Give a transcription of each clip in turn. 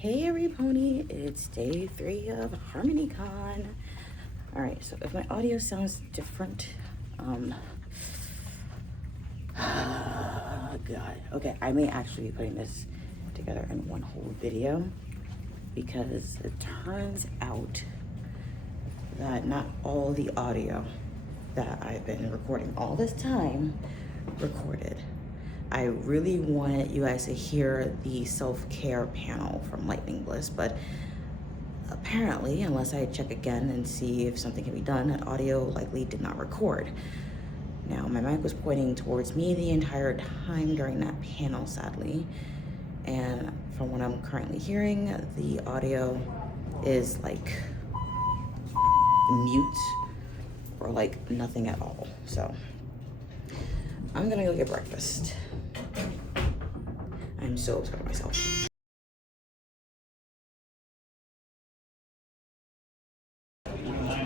Hey everybody, it's day 3 of HarmonyCon. Alright, so if my audio sounds different, God. Okay, I may actually be putting this together in one whole video because it turns out that not all the audio that I've been recording all this time recorded. I really wanted you guys to hear the self-care panel from Lightning Bliss, but apparently, unless I check again and see if something can be done, that audio likely did not record. Now, my mic was pointing towards me the entire time during that panel, sadly, and from what I'm currently hearing, the audio is like mute or like nothing at all. So I'm gonna go get breakfast. I'm so upset with myself.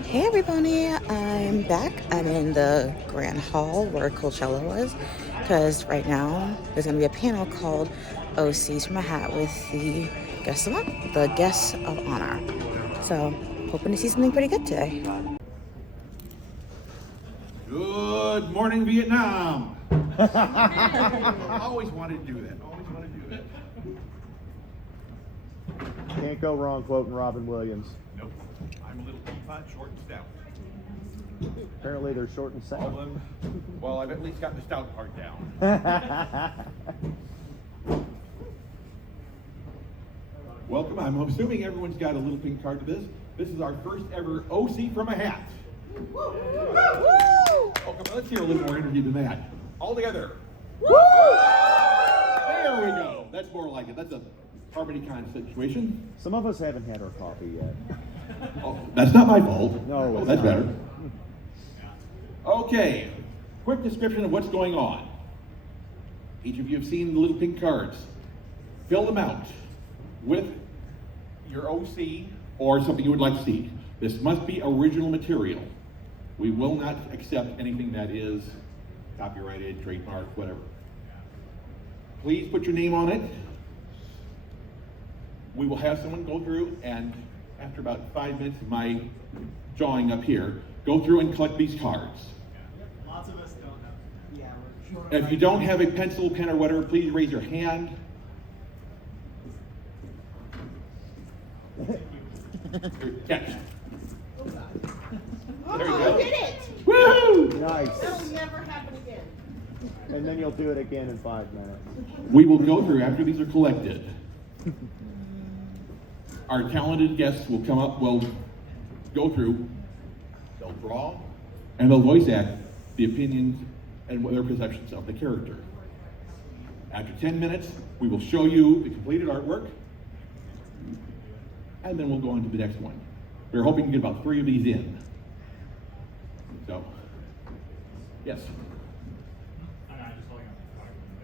Hey everybody, I'm back. I'm in the Grand Hall where Coachella was, because right now there's gonna be a panel called OCs from a Hat with the guests of honor. So hoping to see something pretty good today. Good morning, Vietnam. I always wanted to do that. Can't go wrong quoting Robin Williams. Nope. I'm a little teapot, short and stout. Apparently they're short and stout. Well, I've at least got the stout part down. Welcome. I'm assuming everyone's got a little pink card to this. This is our first ever OC from a Hat. Woo! Oh, come on, let's hear a little more energy than that. All together. Woo! There we go. That's more like it. That's a HarmonyCon situation. Some of us haven't had our coffee yet. Oh, that's not my fault. No, it's that's not. better. Okay, quick description of what's going on. Each of you have seen the little pink cards. Fill them out with your OC or something you would like to see. This must be original material. We will not accept anything that is copyrighted, trademarked, whatever. Please put your name on it. We will have someone go through and after about 5 minutes of my jawing up here, go through and collect these cards. Lots of us don't have. Yeah, we're short. If you don't have a pencil, pen, or whatever, please raise your hand. Catch. There you go. I did it! Woohoo! Nice. That'll never happen again. And then you'll do it again in 5 minutes. We will go through after these are collected. Our talented guests will come up, will go through, they'll draw, and they'll voice act the opinions and their perceptions of the character. After 10 minutes, we will show you the completed artwork, and then we'll go on to the next one. We're hoping to get about 3 of these in. So, yes.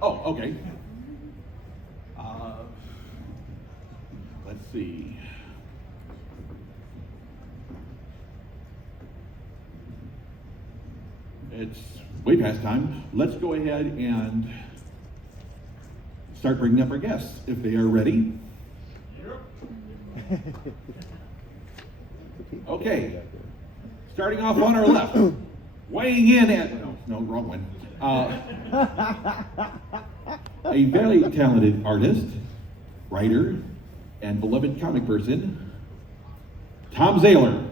Oh, okay. Let's see. It's way past time. Let's go ahead and start bringing up our guests if they are ready. Okay. Starting off on our left, weighing in at no, wrong one. A very talented artist, writer, and beloved comic person, Tom Zahler.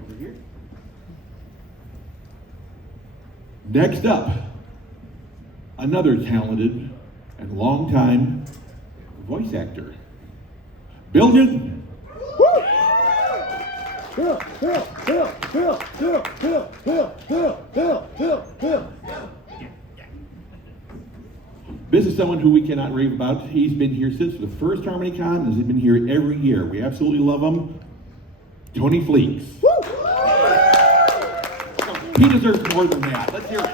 Over here. Next up, another talented and longtime voice actor, Bill Newton. This is someone who we cannot rave about. He's been here since the first HarmonyCon, and he's been here every year. We absolutely love him. Tony Fleeks. He deserves more than that. Let's hear it.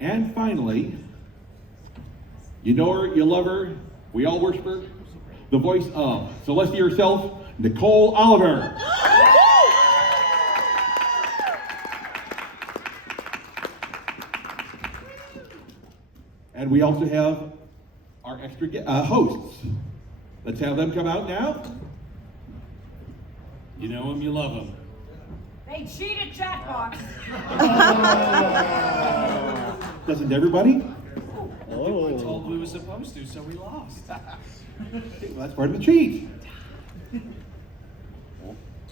And finally, you know her, you love her, we all worship her, the voice of Celestia herself, Nicole Oliver. And we also have our extra hosts. Let's have them come out now. You know him, you love him. They cheated Jackbox. Doesn't everybody? We weren't told we were supposed to, so we lost. Well, that's part of the cheat.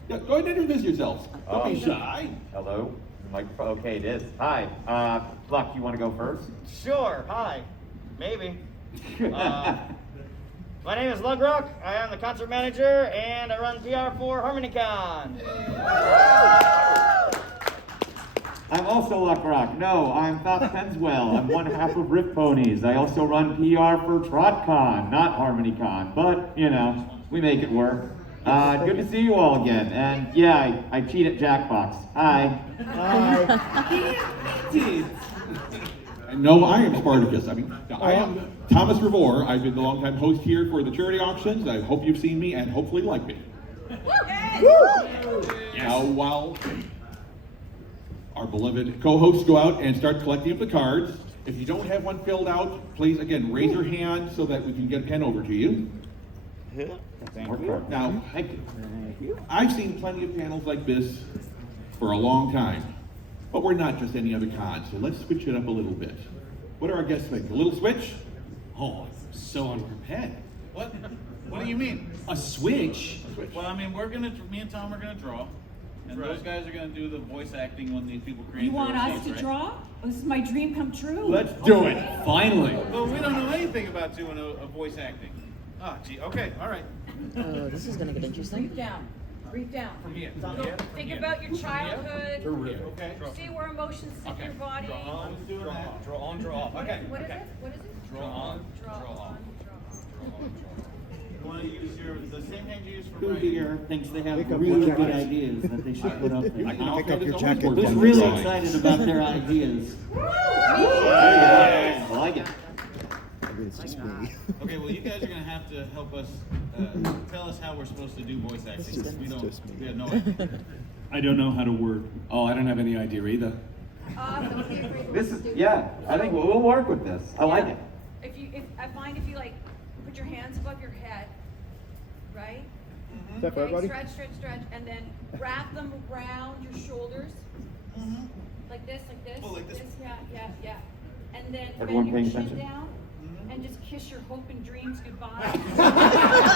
Yeah, go ahead and introduce yourselves. Don't be shy. Hello? Microphone. Okay, it is. Hi. Luck, you want to go first? Sure, hi. Maybe. My name is Lugrock. I am the concert manager and I run PR for HarmonyCon. I'm also Luck Rock. No, I'm Thoughts Penswell. I'm one half of Riff Ponies. I also run PR for TrotCon, not HarmonyCon. But, you know, we make it work. Good to see you all again. And yeah, I cheat at Jackbox. Hi. No, I am Spartacus. I mean, I am Thomas Revore. I've been the longtime host here for the charity auctions. I hope you've seen me and hopefully like me. Now, while our beloved co-hosts go out and start collecting up the cards, if you don't have one filled out, please, again, raise your hand so that we can get a pen over to you. Now, I've seen plenty of panels like this for a long time, but we're not just any other con, so let's switch it up a little bit. What do our guests think? A little switch? Oh, I'm so unprepared. What? What do you mean? A switch? Well, I mean, me and Tom are gonna draw, and those guys are gonna do the voice acting when these people create. You want their us scenes, to right? draw? This is my dream come true. Let's do it. Finally. Well, we don't know anything about doing a voice acting. Ah, gee. Okay. All right. Oh, this is gonna get interesting. Breathe down. Breathe down. From here. Go think about your childhood. Okay. See where emotions sit in your body. Draw on, draw off. Draw on, draw off. Okay. What is okay. it? What is it? Draw on, draw off. Draw on. You want to use the same hand you use for Who writing. here thinks they have Pick up really your good jacket. ideas that they should put up I there? can also Pick up have your this jacket. always work Who's on really the side. excited about their ideas? I like it. I mean, it's just me. Okay, well, you guys are gonna have to help us tell us how we're supposed to do voice acting. just- We it's don't. just me. We have no idea. I don't know how to word. Oh, I don't have any idea either. This is, yeah, I think we'll work with this. I like it. I find if you like put your hands above your head, right? Is that for everybody? Stretch, and then wrap them around your shoulders, like this. Oh, like this? Yeah. And then Everyone bend your paying chin attention? down, and just kiss your hope and dreams goodbye.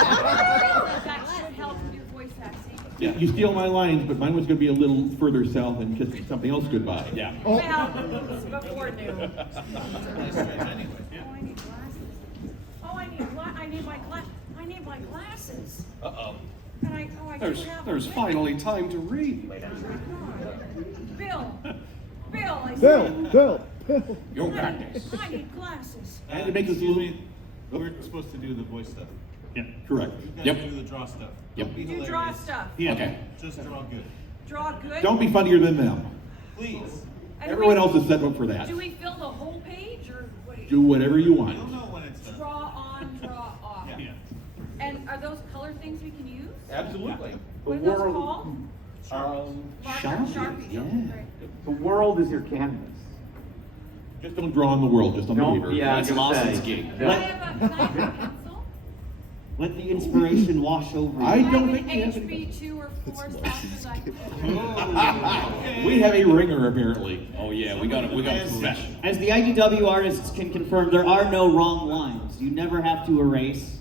That should help with your voice acting. Yeah, you steal my lines, but mine was gonna be a little further south and kiss something else goodbye. Yeah. Well, it's before noon. Anyway. Oh, I need glasses. Oh, I need my glasses. Uh-oh. And I don't have There's them. finally time to read. Bill, I Bill, said, Bill. Your practice. I need glasses. And it makes us a Excuse little. me, we're supposed to do the voice stuff. Yeah. Correct. You guys Yep. do the draw stuff. Yep. Don't be You draw hilarious. stuff. Okay. Just draw good. Draw good. Don't be funnier than them. Please. And Everyone we- else is set up for that. Do we fill the whole page or what do you Do whatever you I want. don't know when it's done. draw on, draw off? Yeah. And are those color things we can use? Absolutely. What are those called? Sharpie, Sharpies. yeah. Right. The world is your canvas. Just don't draw on the world, just on the Don't, paper. yeah, I That's was gonna Lawson's say. gig. Can I have a pencil? Let the inspiration wash over you. I Can I don't have think an you have HB2 or 4 slash We have a ringer apparently. Oh yeah, we got a professional. As the IDW artists can confirm, there are no wrong lines. You never have to erase.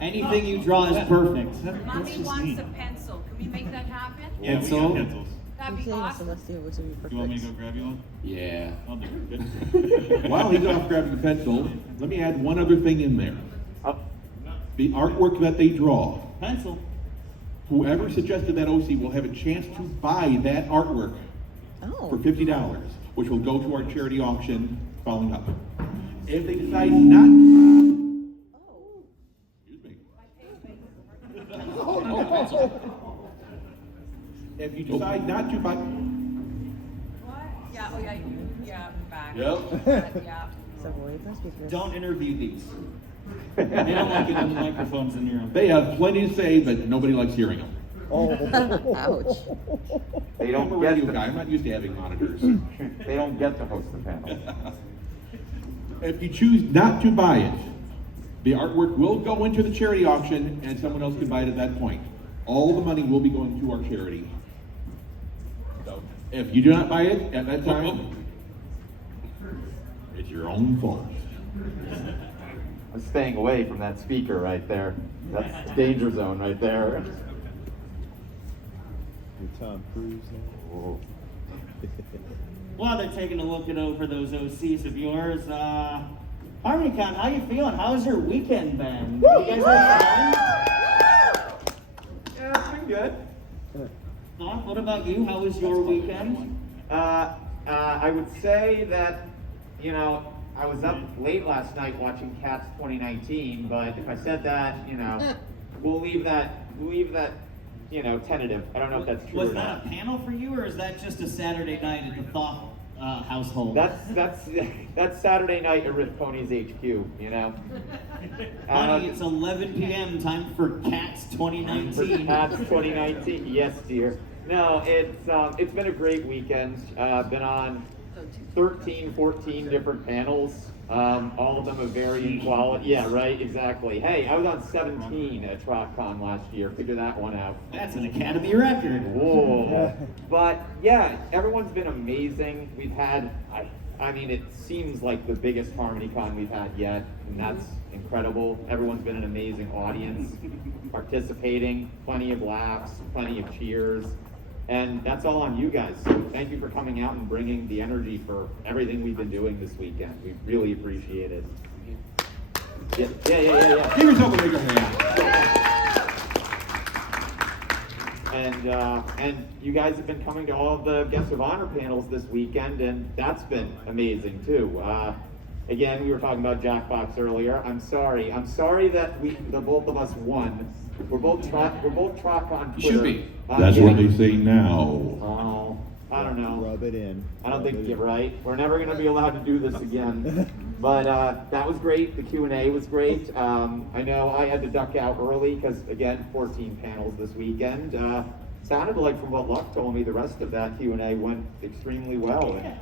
Anything you draw is perfect. Mommy wants a pencil. Can we make that happen? Yeah, we Pencil. got pencils. That'd be awesome. You want me to go grab you one? Yeah. I'll do it. While he's off grabbing the pencil, let me add one other thing in there. The artwork that they draw. Pencil. Whoever suggested that OC will have a chance to buy that artwork for $50, which will go to our charity auction following up. If they decide not, excuse me. If you decide not to buy, What? Yeah, oh yeah, back. Yep. Yeah. Don't interview these. They don't like it when the microphone's in your own. they have plenty to say, but nobody likes hearing them. Ouch. They I'm a don't get radio guy. I'm the, not used to having monitors. they don't get to host the panel. if you choose not to buy it, the artwork will go into the charity auction and someone else can buy it at that point. All the money will be going to our charity. So if you do not buy it at that time, it's your own fault. I'm staying away from that speaker right there. That's danger zone right there. Your Tom Cruise. Oh. While they're taking a look over those OCs of yours, HarmonyCon, how you feeling? How's your weekend been? You guys have fun? Yeah, it's been good. Doc, what about you? How was your weekend? I would say that, you know, I was up late last night watching Cats 2019, but if I said that, you know, we'll leave that, you know, tentative. I don't know if that's true Was or that not. a panel for you, or is that just a Saturday night at the Thought household? That's Saturday night at Rift Ponies HQ, you know. Honey, it's 11 p.m. Time for Cats For 2019. Cats 2019, yes, dear. No, it's been a great weekend. Been on 13, 14 different panels. All of them of varying quality. Yeah, right, exactly. Hey, I was on 17 at TrotCon last year. Figure that one out. That's an Academy record. Whoa. But yeah, everyone's been amazing. We've had, I mean, it seems like the biggest HarmonyCon we've had yet, and that's incredible. Everyone's been an amazing audience, participating, plenty of laughs, plenty of cheers. And that's all on you guys. So thank you for coming out and bringing the energy for everything we've been doing this weekend. We really appreciate it. Yeah. Give yourself a bigger hand. And you guys have been coming to all of the guest of honor panels this weekend, and that's been amazing too. Again, we were talking about Jackbox earlier. I'm sorry that the both of us won. We're both TrotCon Twitter. You should be. That's yeah. what they say now. Oh, I don't know. Rub it in. I don't think you're right. We're never going to be allowed to do this again. But that was great. The Q&A was great. I know I had to duck out early because, again, 14 panels this weekend. Sounded like, from what Luck told me, the rest of that Q&A went extremely well. And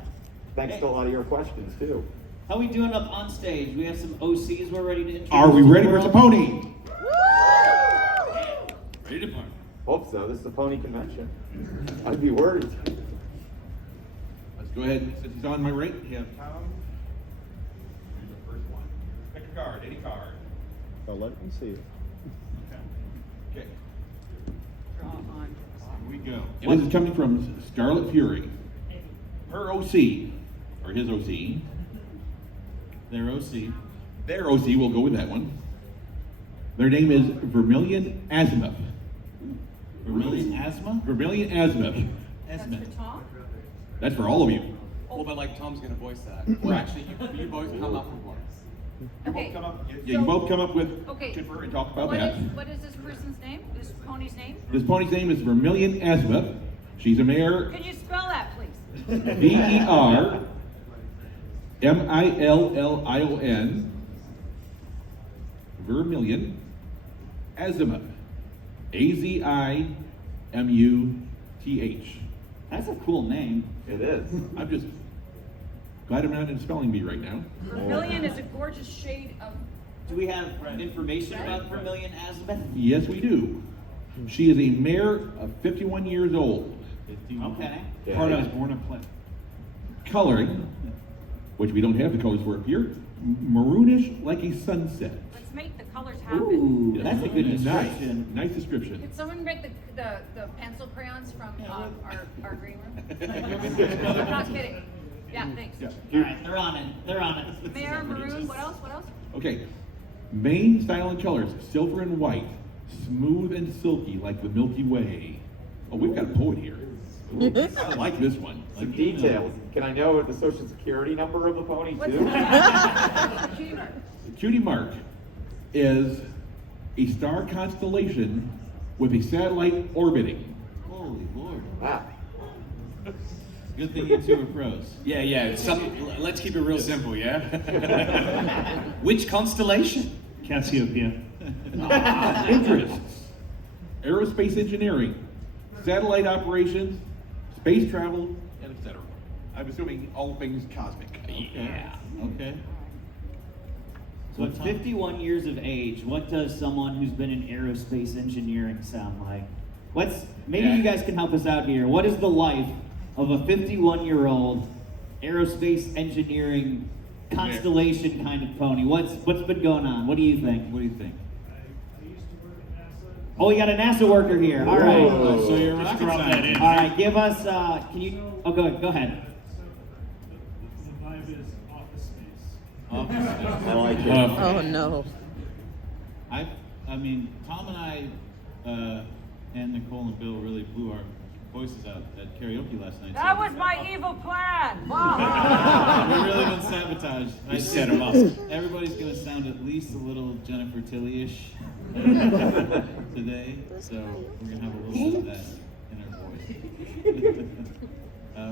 thanks to a lot of your questions, too. How we doing up on stage? We have some OCs we're ready to introduce. Are we to the ready for world. the pony? Ready to party. Hope so. This is a pony convention. I'd be worried. Let's go ahead. Since he's on my right, we have Tom. Here's the first one. Pick a card, any card. Oh, let me see it. Okay. Draw on. Here we go. And this is coming from Scarlet Fury. Her OC, or his OC. Their OC. Their OC, we'll go with that one. Their name is Vermilion Azimuth. Vermilion asthma? Vermilion Azimuth. That's for Tom? That's for all of you. Well, but like Tom's gonna voice that. Right. Well, actually, you both come up with one. Okay. Yeah, you both come up with, Okay. confer and talk about What that. what is this person's name? This pony's name? This pony's name is Vermilion Azimuth. She's a mare. Could you spell that, please? VERMILLION. Vermilion Azimuth. AZIMUTH. That's a cool name. It is. I'm just glad I'm not in spelling bee right now. Vermilion is a gorgeous shade of. Do we have information about Vermilion Azimuth? Yes, we do. She is a mare of 51 years old. Okay. Yeah. Part I was born a play. Coloring, which we don't have the colors for up here, maroonish like a sunset. Let's make the colors happen. Ooh, that's a good Nice, description. nice description. Could someone make the pencil crayons from our green room? Not kidding. Yeah, thanks. Yeah. All right, they're on it. They're on it. Mare, maroon, what else? What else? Okay, main style and colors, silver and white, smooth and silky like the Milky Way. Oh, we've got a poet here. Ooh, I like this one. Some details. Can I know the social security number of the pony, What's too? the cutie mark? The Cutie Mark is a star constellation with a satellite orbiting. Holy Lord. Ah. Good thing you two are pros. Yeah. Let's keep it real simple, yeah? Which constellation? Cassiopeia. Interests, aerospace engineering, satellite operations, space travel, and etc. I'm assuming all things cosmic. Yeah. Okay. So at 51 years of age, what does someone who's been in aerospace engineering sound like? Maybe you guys can help us out here. What is the life of a 51-year-old aerospace engineering constellation kind of pony? What's been going on? What do you think? What do you think? Oh, we got a NASA worker here. All right. Oh, so you're a rocket drop that scientist. in. All right, give us, can you, oh, go ahead. The vibe is office space. I like it. Oh no. I mean, Tom and I, and Nicole and Bill really blew our voices out at karaoke last night. That was my evil plan. We've really been sabotaged. You set 'em up. Everybody's gonna sound at least a little Jennifer Tilly-ish today, so we're gonna have a little bit of that in our voice.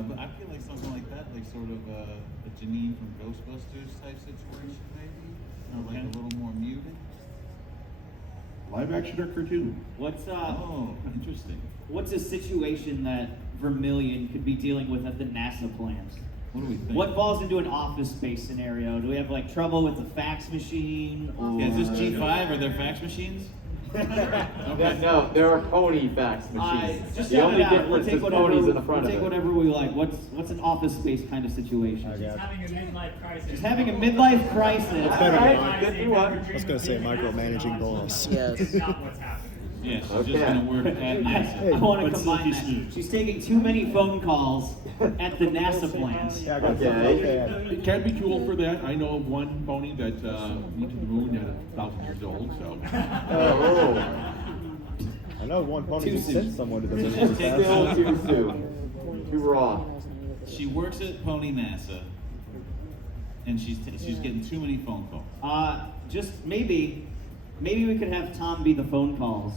But I feel like something like that, like sort of a Janine from Ghostbusters type situation, maybe, like a little more muted. Live action or cartoon? Oh, interesting. What's a situation that Vermilion could be dealing with at the NASA plant? What do we think? What falls into an office space scenario? Do we have like trouble with the fax machine? Or... Yeah, is this G5? Are there fax machines? No, there are pony fax machines. Just The shout only it out. difference is ponies in the front we'll of take it. whatever we like. What's an office space kind of situation? I got Having a midlife crisis. Just having a midlife crisis. better Alright, than mine. 51. I was gonna say micromanaging goals. Yes. It's not what's happening. Yeah, she's Okay. just gonna work at NASA. I want to But combine silky that. smooth. She's taking too many phone calls at the NASA plant. Yeah, I got Okay. something okay. It can't be too old for that. I know of one pony that went to the moon at 1,000 years old, so. Oh, I know one pony Too just soon. sent someone to the moon. still too soon. Too raw. She works at Pony NASA, and she's getting too many phone calls. Just maybe we could have Tom be the phone calls,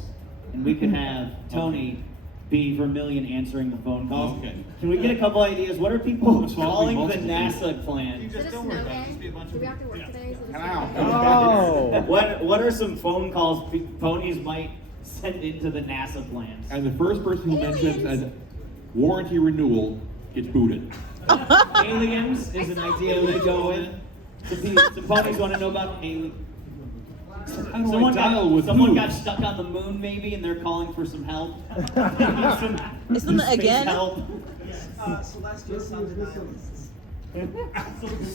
and we could have Tony be Vermilion answering the phone calls. Okay. Can we get a couple ideas? What are people So calling the multiple NASA plant? Is it a snow day? Do we have to work today? Is it a snow day? Oh. What are some phone calls ponies might send into the NASA plant? And the first person who mentions a warranty renewal gets booted. Aliens is an idea we go with. Some ponies want to know about aliens. How do I dial with someone who? got stuck on the moon maybe and they're calling for some help. Isn't it Space again? help. Celestial sun denialists.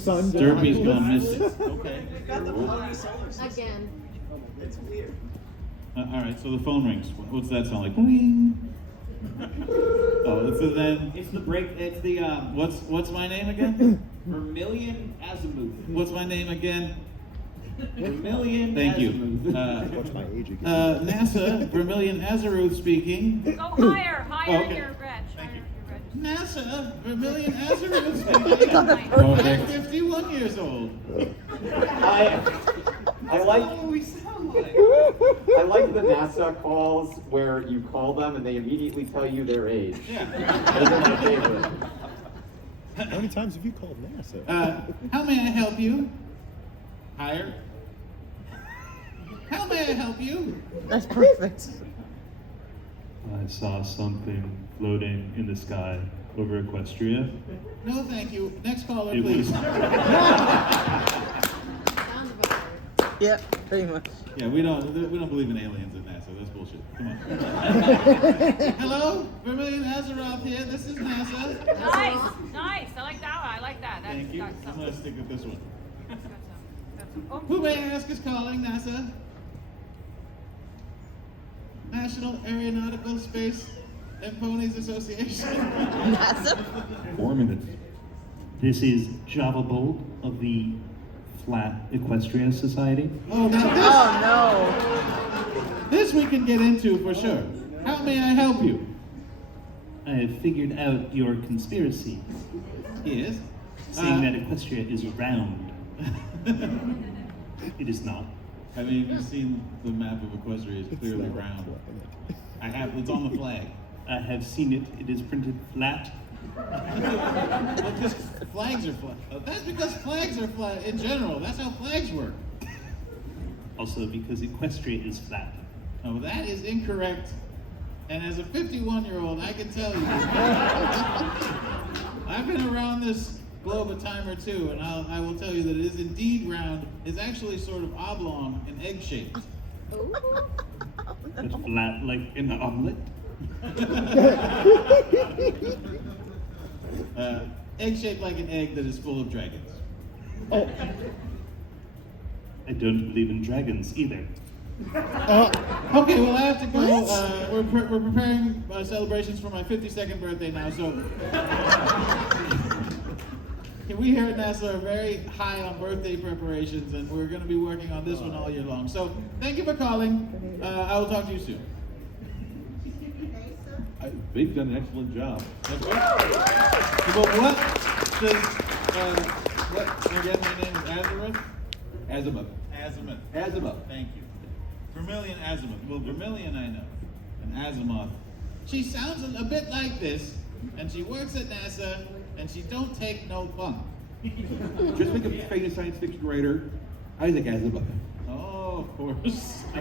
Sun Derpy's gone missing. Okay. We've got the pony solar system. Again. It's weird. All right, so the phone rings. What's that sound like? Boing. Oh, so then, It's the break. It's the what's my name again? Vermilion Azimuth. What's my name again? Vermilion Thank you. Azimuth. What's my age again? NASA, Vermilion Azaruth speaking. Go higher, higher Okay. your reg. Higher your reg. NASA, Vermilion Azaruth speaking. Perfect. I'm 51 years old. I like. That's what we sound like. I like the NASA calls where you call them and they immediately tell you their age. Yeah. Those are my favorite. How many times have you called NASA? How may I help you? Higher. How may I help you? That's perfect. I saw something floating in the sky over Equestria. No, thank you. Next caller, It please. was Sounds about right. Yeah, pretty much. Yeah, we don't believe in aliens at NASA. That's bullshit. Come on. Hello, Vermilion Azeroth here. This is NASA. Nice, nice. I like that one. I like that. That's Thank you. got I'm some. gonna stick with this one. Got some. Oh, Who may I ask is calling NASA? National Aeronautical Space and Ponies Association. NASA? 4 minutes. This is Java Bolt of the Flat Equestria Society. Oh, now Oh this we can get into for sure. How may I help you? I have figured out your conspiracy, Yes. saying that Equestria is round. It is not. I mean, you've seen the map of Equestria is clearly round. I have. It's on the flag. I have seen it. It is printed flat. Well, because flags are flat. That's because flags are flat in general. That's how flags work. Also because Equestria is flat. Oh, that is incorrect. And as a 51-year-old, I can tell you, I've been around this globe a time or two, and I will tell you that it is indeed round. It's actually sort of oblong and egg-shaped. It's flat like in the omelet. Egg-shaped like an egg that is full of dragons. I don't believe in dragons either. Okay, well, I have to go. We're preparing celebrations for my 52nd birthday now, so we here at NASA are very high on birthday preparations, and we're going to be working on this one all year long. So thank you for calling. I will talk to you soon. They've done an excellent job. That's right. But what does, again, my name is Azimuth? Azimuth. Azimuth. Azimuth. Thank you. Vermilion Azimuth. Well, Vermilion I know. And Azimuth. She sounds a bit like this, and she works at NASA, and she don't take no bunk. Just like a famous science fiction writer, Isaac Azimuth. Oh, of course. I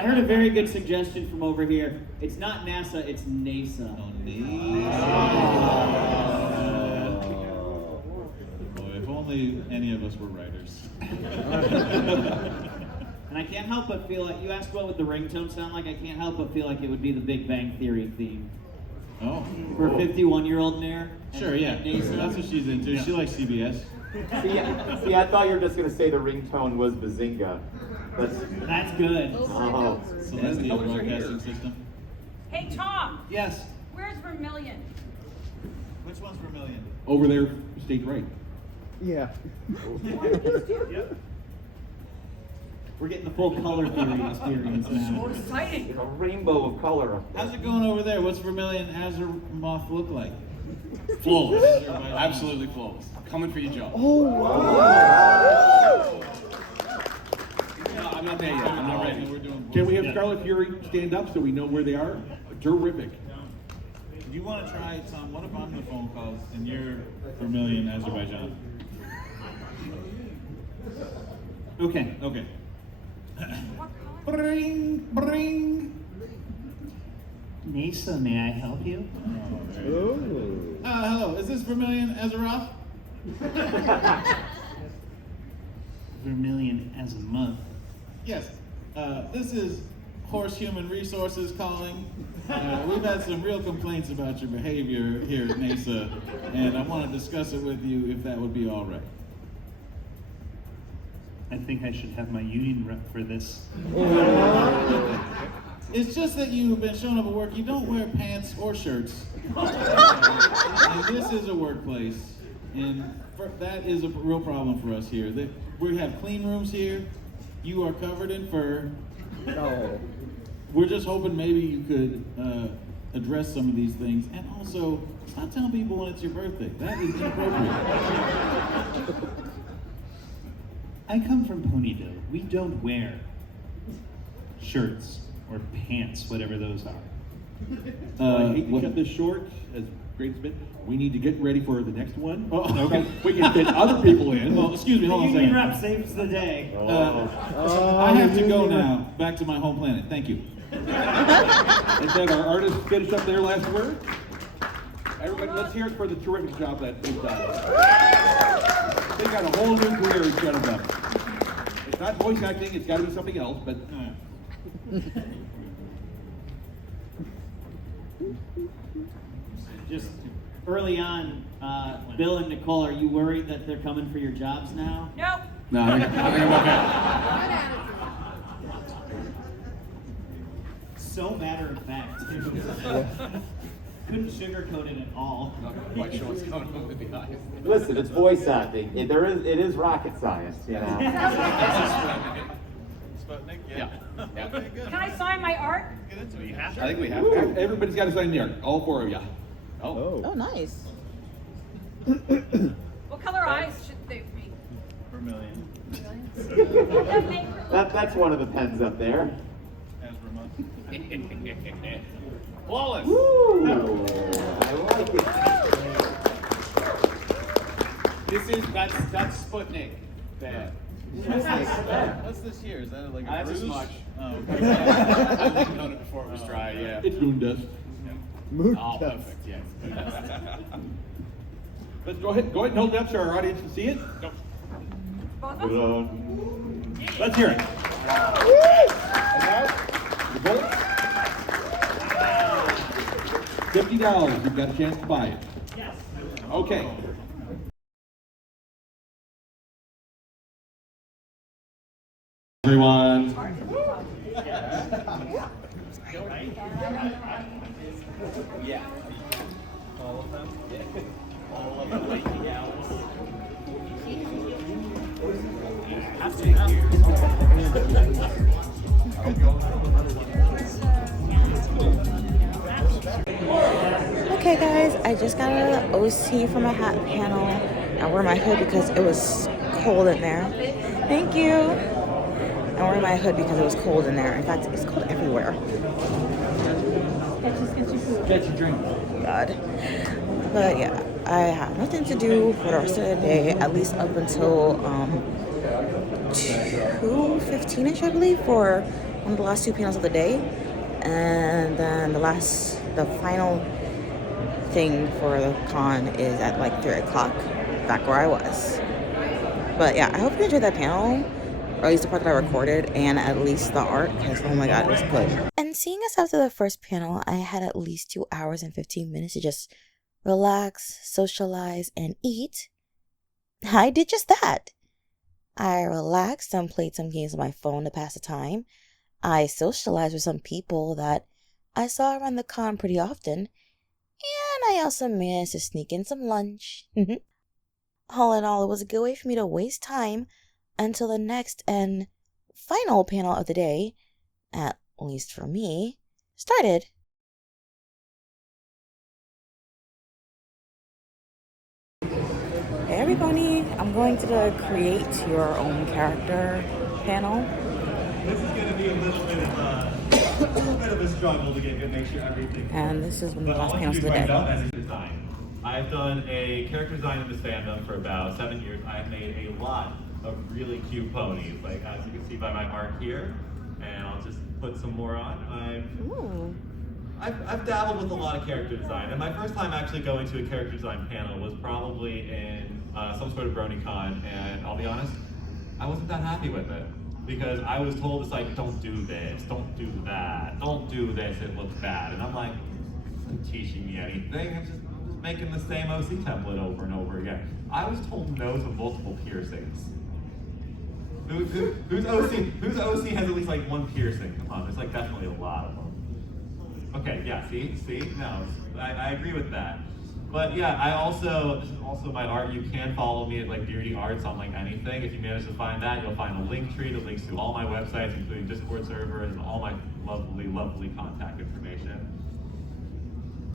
heard a very good suggestion from over here. It's not NASA, it's NASA. Oh, boy, if only any of us were writers. And I can't help but feel like, you asked what would the ringtone sound like, I can't help but feel like it would be the Big Bang Theory theme. Oh. For a 51-year-old Nair. Sure, yeah. NASA. That's what she's into. She likes CBS. See, I thought you were just gonna say the ringtone was Bazinga. That's good. Oh. Celestial Broadcasting System. Hey, Tom, Yes. where's Vermilion? Which one's Vermilion? Over there, stage right. Yeah. We're getting the full color theory experience now. Exciting. A rainbow of color. How's it going over there? What's Vermilion Azimuth look like? Flawless. Absolutely flawless. Coming for your job. Oh, No, I'm not there yet. I'm not ready. We're doing Can we have Yeah. Scarlet Fury stand up so we know where they are? Terrific. Do you want to try Tom? What if I'm the phone calls and you're Vermilion Azerbaijan? Okay. Okay. Bring, bring. NASA, may I help you? Hello. Is this Vermilion Azeroth? Vermilion Azimuth. Yes. This is Horse Human Resources calling. We've had some real complaints about your behavior here at NASA, and I want to discuss it with you if that would be all right. I think I should have my union rep for this. It's just that you've been showing up at work. You don't wear pants or shirts. And this is a workplace, and that is a real problem for us here. We have clean rooms here. You are covered in fur. no. We're just hoping maybe you could address some of these things, and also stop telling people when it's your birthday. That is inappropriate. I come from Ponyville. We don't wear shirts or pants, whatever those are. I hate to cut this short, as great as it's been. We need to get ready for the next one. Oh, Okay, we can fit other people in. Well, excuse me, The hold on a union second. rep saves the day. I have to go now. Back to my home planet. Thank you. And then our artists finished up their last word. Everybody, let's hear it for the terrific job that they've done. They got a whole new career in front of them. It's not voice acting, it's got to be something else, but Just early on, Bill and Nicole, are you worried that they're coming for your jobs now? Nope. no, I think I'm okay. Good attitude. So matter of fact. Couldn't sugarcoat it at all. Not quite sure what's going on with the eyes. Listen, it's voice acting. It is rocket science, you know. Sputnik, Yeah. Yeah. Can I sign my art? I think we have to. Everybody's got to sign the art, all four of you. Oh. Oh, nice. What color eyes should they be? Vermilion. That's one of the pens up there. Flawless. Woo! I like it. That's Sputnik. There. What's this here? Is that like a That's a bruise? smudge. Oh, I've known it before it was dry, yeah. It's moon dust. Moon Oh, dust. perfect, yes. Let's go ahead and hold it up so our audience can see it. Go. Both Put of it us? on. Let's hear it. The vote? $50. You've got a chance to buy it. Yes. Okay. Everyone. Okay guys, I just got an OC for my hat panel. I wear my hood because it was cold in there. Thank you. I wear my hood because it was cold in there. In fact, it's cold everywhere. Get your drink. God. But yeah, I have nothing to do for the rest of the day, at least up until 2:15ish, I believe, for one of the last two panels of the day. And then the final thing for the con is at like 3 o'clock, back where I was. But yeah, I hope you enjoyed that panel, or at least the part that I recorded, and at least the art, because oh my god, it was good. And seeing as after the first panel, I had at least 2 hours and 15 minutes to just relax, socialize, and eat. I did just that. I relaxed and played some games on my phone to pass the time. I socialized with some people that I saw around the con pretty often. And I also managed to sneak in some lunch. All in all, it was a good way for me to waste time until the next and final panel of the day, at least for me, started. Hey everybody, I'm going to the create your own character panel. This is going to be a little bit of a struggle to make sure everything. And this is one of the last But panels of the day. as a design. I've done a character design in this fandom for about 7 years. I've made a lot of really cute ponies, like as you can see by my art here. And I'll just put some more on. I've dabbled with a lot of character design, and my first time actually going to a character design panel was probably in some sort of BronyCon, and I'll be honest, I wasn't that happy with it. Because I was told, it's like, don't do this, don't do that, don't do this, it looks bad. And I'm like, this isn't teaching me anything, I'm just making the same OC template over and over again. I was told no to multiple piercings. Whose OC has at least like one piercing? Come on, there's like definitely a lot of them. Okay, yeah, see, no, I agree with that. But yeah, this is also my art. You can follow me at like Beardy Arts on like anything. If you manage to find that, you'll find a link tree that links to all my websites, including Discord servers and all my lovely, lovely contact information.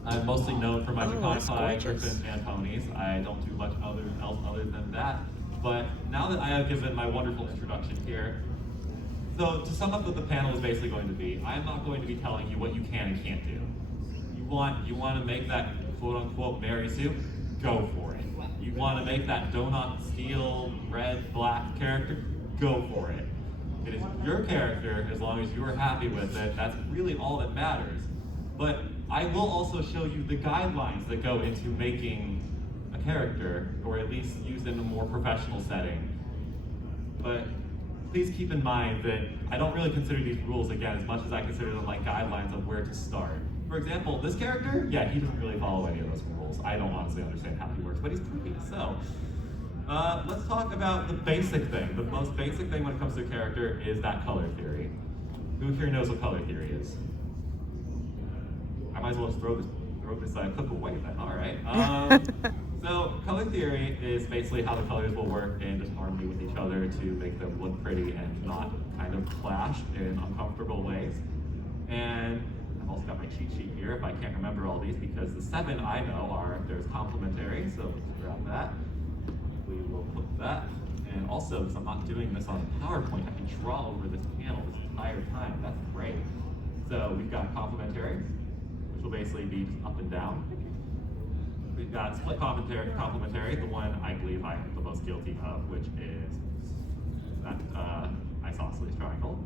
I'm mostly known for my Draconify, Griffins, and ponies. I don't do much else other than that. But now that I have given my wonderful introduction here, so to sum up what the panel is basically going to be, I'm not going to be telling you what you can and can't do. You want to make that quote-unquote Mary Sue? Go for it. You want to make that donut steel red black character? Go for it. It is your character, as long as you're happy with it. That's really all that matters. But I will also show you the guidelines that go into making a character, or at least used in a more professional setting. But please keep in mind that I don't really consider these rules, again, as much as I consider them like guidelines of where to start. For example, this character, yeah, he doesn't really follow any of those rules. I don't honestly understand how he works, but he's creepy. So, let's talk about the basic thing. The most basic thing when it comes to a character is that color theory. Who here knows what color theory is? I might as well just throw this clip away then, all right. So color theory is basically how the colors will work in harmony with each other to make them look pretty and not kind of clash in uncomfortable ways. And I've also got my cheat sheet here if I can't remember all these, because the 7 I know are, there's complementary, so let's grab that. We will put that. And also, because I'm not doing this on PowerPoint, I can draw over this panel this entire time. That's great. So we've got complementary, which will basically be just up and down. We've got split complementary, the one I believe I'm the most guilty of, which is that isosceles triangle.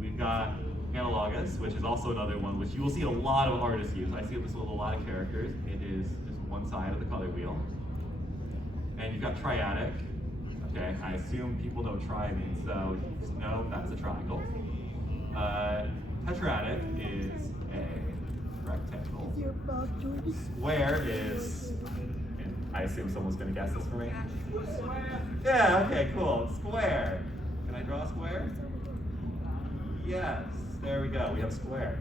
We've got analogous, which is also another one which you will see a lot of artists use. I see this with a lot of characters. It is just one side of the color wheel. And you've got triadic. Okay, I assume people know tri means, so no, that's a triangle. Tetradic is a rectangle. Square is, and I assume someone's gonna guess this for me. Yeah, okay, cool. Square. Can I draw a square? Yes, there we go. We have square.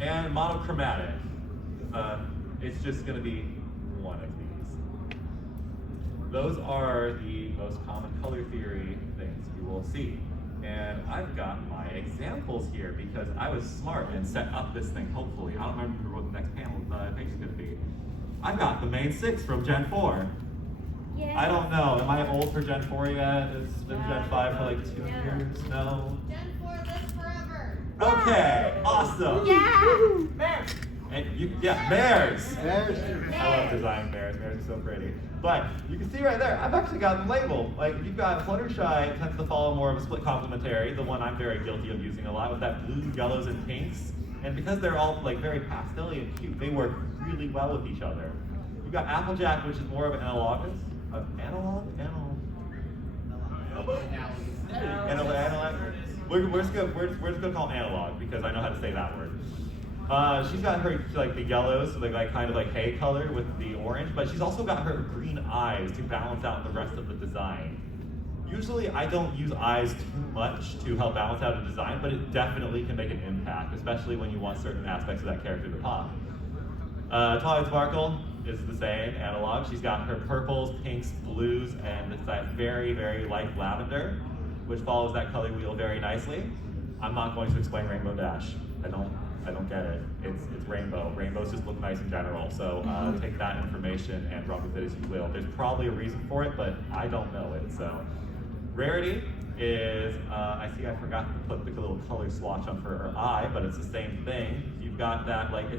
And monochromatic. It's just gonna be one of these. Those are the most common color theory things you will see. And I've got my examples here because I was smart and set up this thing, hopefully. I don't remember what the next panel page is gonna be. I've got the main 6 from Gen 4. Yeah. I don't know, am I old for Gen 4 yet? It's been Gen 5 for like 2 years? No? Gen 4 lives forever. Okay, awesome. Yeah. And yeah, bears. There's I love designing bears. Bears are so pretty. But you can see right there, I've actually got them labeled. Like you've got Fluttershy tends to follow more of a split complementary, the one I'm very guilty of using a lot with that blues, yellows, and pinks. And because they're all like very pastel-y and cute, they work really well with each other. You've got Applejack, which is more of an analogous. Analog. We're just gonna call it analog because I know how to say that word. She's got her like the yellows, so like kind of like hay color with the orange, but she's also got her green eyes to balance out the rest of the design. Usually I don't use eyes too much to help balance out a design, but it definitely can make an impact, especially when you want certain aspects of that character to pop. Twilight Sparkle is the same, analog. She's got her purples, pinks, blues, and it's that very, very light lavender, which follows that color wheel very nicely. I'm not going to explain Rainbow Dash. I don't get it. It's rainbow. Rainbows just look nice in general. So take that information and run with it as you will. There's probably a reason for it, but I don't know it. So Rarity is, I see I forgot to put the little color swatch on for her eye, but it's the same thing. You've got that, like,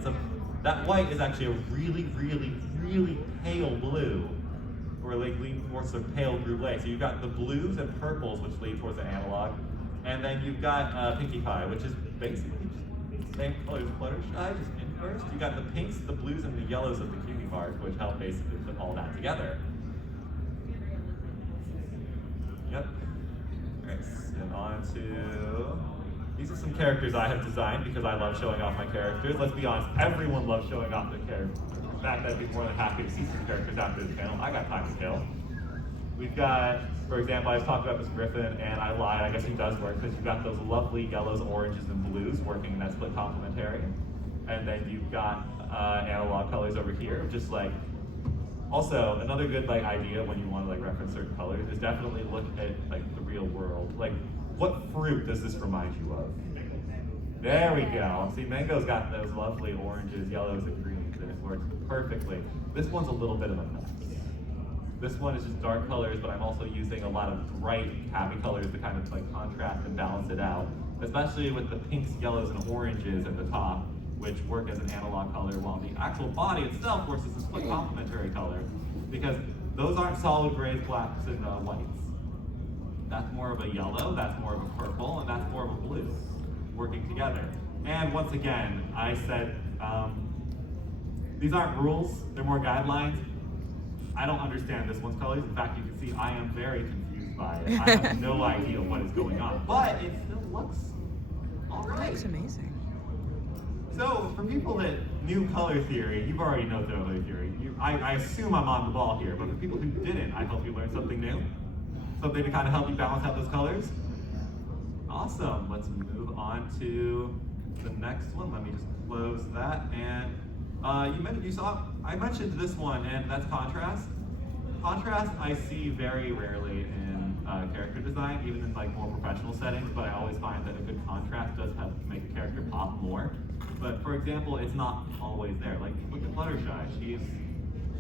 that white is actually a really, really, really pale blue, or like lean towards the pale brulee. So you've got the blues and purples, which lead towards the analog. And then you've got Pinkie Pie, which is basically just the same color as Fluttershy, just inverse. You've got the pinks, the blues, and the yellows of the cutie bars, which help basically put all that together. Yep. Alright, and on to... These are some characters I have designed because I love showing off my characters. Let's be honest, everyone loves showing off their characters. In fact, I'd be more than happy to see some characters after this panel. I got time to kill. We've got, for example, I was talking about this Griffin, and I lied, I guess he does work, because you've got those lovely yellows, oranges, and blues working in that split complementary. And then you've got analog colors over here, just like, also, another good like idea when you want to like reference certain colors is definitely look at like the real world. Like, what fruit does this remind you of? There we go. See, mango's got those lovely oranges, yellows, and greens, and it works perfectly. This one's a little bit of a mess. This one is just dark colors, but I'm also using a lot of bright, happy colors to kind of like contrast and balance it out, especially with the pinks, yellows, and oranges at the top, which work as an analog color, while the actual body itself works as a split complementary color, because those aren't solid grays, blacks, and whites. That's more of a yellow, that's more of a purple, and that's more of a blue, working together. And once again, I said, these aren't rules, they're more guidelines. I don't understand this one's colors. In fact, you can see I am very confused by it. I have no idea what is going on, but it still looks all right. It looks amazing. So, for people that knew color theory, you've already know color theory. I assume I'm on the ball here, but for people who didn't, I hope you learned something new. Something to kind of help you balance out those colors. Awesome, let's move on to the next one. Let me just close that. And I mentioned this one, and that's contrast. Contrast I see very rarely in character design, even in like more professional settings, but I always find that a good contrast does help make a character pop more. But for example, it's not always there. Like, look at Fluttershy.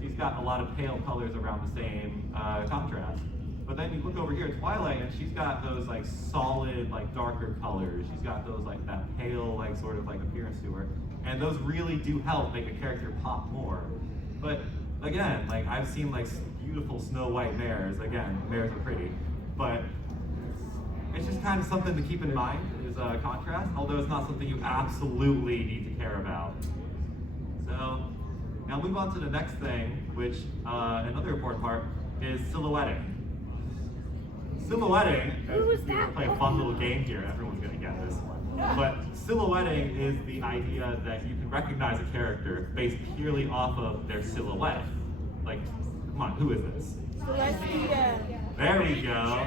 She's got a lot of pale colors around the same contrast. But then you look over here at Twilight, and she's got those like solid, like darker colors. She's got those like that pale, like sort of like appearance to her. And those really do help make a character pop more. But again, like I've seen like beautiful Snow White mares. Again, mares are pretty. But it's just kind of something to keep in mind is contrast, although it's not something you absolutely need to care about. So, Now move on to the next thing, which another important part is silhouetting. Silhouetting, we're playing a fun little game here, everyone's gonna get this one. But silhouetting is the idea that you can recognize a character based purely off of their silhouette. Like, come on, who is this? There we go.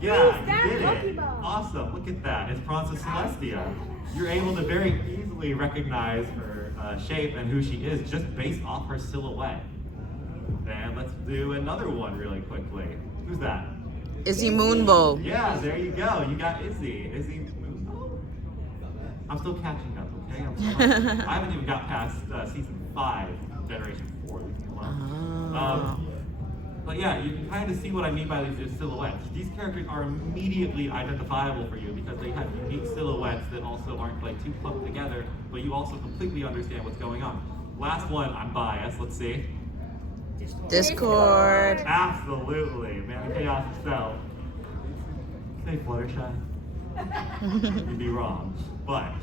Yeah, you did it. Awesome, look at that. It's Pranza Celestia. You're able to very easily recognize her shape and who she is just based off her silhouette. And let's do another one really quickly. Who's that? Izzy Moonbow. Yeah, there you go. You got Izzy. Izzy Moonbow. I'm still catching up, okay? I haven't even got past season 5, Generation 4. But yeah, you can kind of see what I mean by these silhouettes. These characters are immediately identifiable for you because they have unique silhouettes that also aren't like too clumped together, but you also completely understand what's going on. Last one, I'm biased. Let's see. Discord. Absolutely, man, the chaos itself. Say Fluttershy. You'd be wrong, but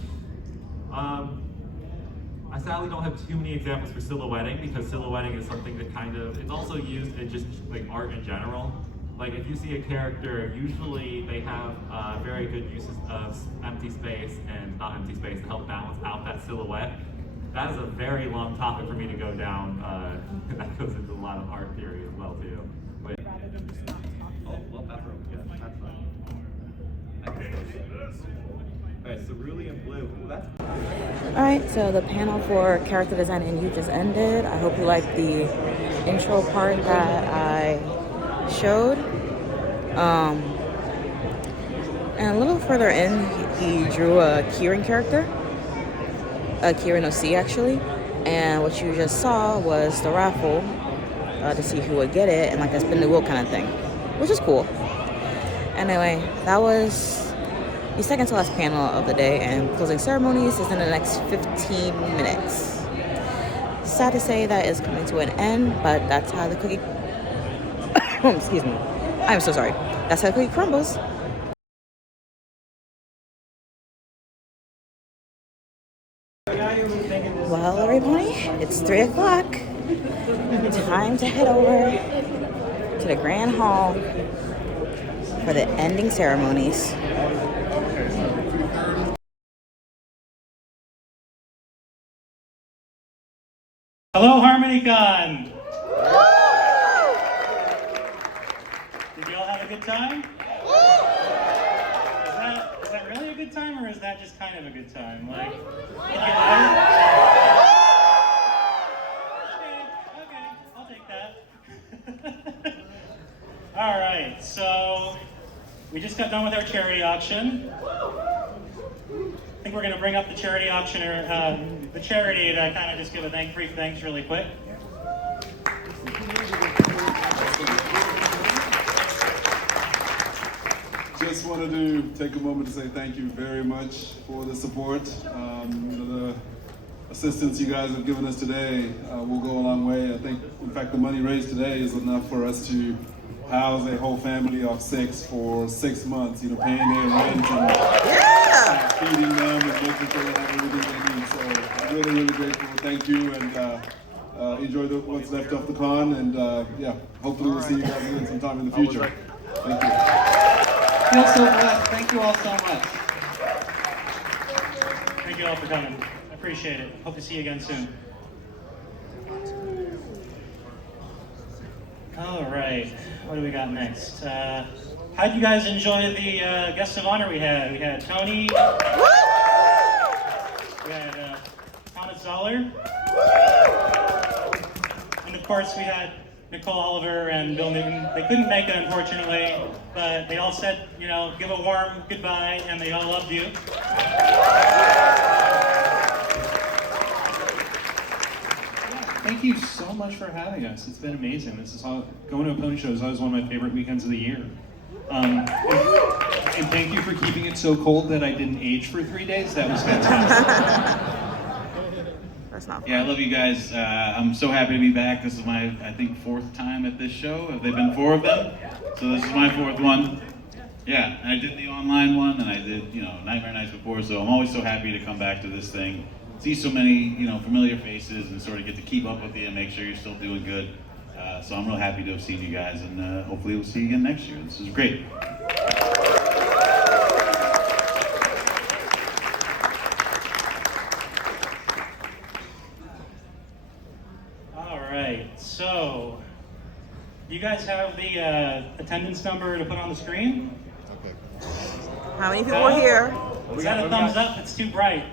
I sadly don't have too many examples for silhouetting because silhouetting is something that kind of, it's also used in just like art in general. Like if you see a character, usually they have very good uses of empty space and not empty space to help balance out that silhouette. That is a very long topic for me to go down. That goes into a lot of art theory as well too. But, oh, well, that's good. That's fine. Okay. Alright, Cerulean Blue. Ooh, that's Alright, so the panel for character design and you just ended. I hope you liked the intro part that I showed. And a little further in, he drew a Kieran character. A Kieran OC actually. And what you just saw was the raffle to see who would get it and like a spin the wheel kind of thing, which is cool. Anyway, that was the second to last panel of the day, and closing ceremonies is in the next 15 minutes. Sad to say that is coming to an end, but that's how the cookie excuse me. I'm so sorry. That's how the cookie crumbles. Well, everybody, it's 3 o'clock. Time to head over to the Grand Hall for the ending ceremonies. Hello, HarmonyCon! Did you all have a good time? Is that really a good time, or is that just kind of a good time? Like, okay, I'll take that. All right, so we just got done with our charity auction. I think we're going to bring up the charity auctioneer, the charity, to kind of just give a brief thanks really quick. Just wanted to take a moment to say thank you very much for the support. The assistance you guys have given us today will go a long way. I think, in fact, the money raised today is enough for us to house a whole family of 6 for 6 months, paying their rent and feeding them and making sure they have everything they need. So I'm really, really grateful. Thank you, and enjoy what's left of the con, and yeah, hopefully we'll see you guys again sometime in the future. Thank you. Feel so blessed. Thank you all so much. Thank you all for coming. I appreciate it. Hope to see you again soon. All right, what do we got next? How'd you guys enjoy the guests of honor we had? We had Tony. We had Thomas Zoller. And of course we had Nicole Oliver and Bill Newton. They couldn't make it, unfortunately, but they all said, give a warm goodbye, and they all loved you. Thank you so much for having us. It's been amazing. Going to a pony show is always one of my favorite weekends of the year. And thank you for keeping it so cold that I didn't age for 3 days. That was fantastic. That's not fun. Yeah, I love you guys. I'm so happy to be back. This is my, I think, 4th time at this show. Have there been 4 of them? So this is my 4th one. Yeah, and I did the online one, and I did, Nightmare Nights before, so I'm always so happy to come back to this thing. see so many, familiar faces and sort of get to keep up with you and make sure you're still doing good. So I'm real happy to have seen you guys, and hopefully we'll see you again next year. This is great. All right, so you guys have the attendance number to put on the screen? How many people are here? Is that a thumbs up? It's too bright.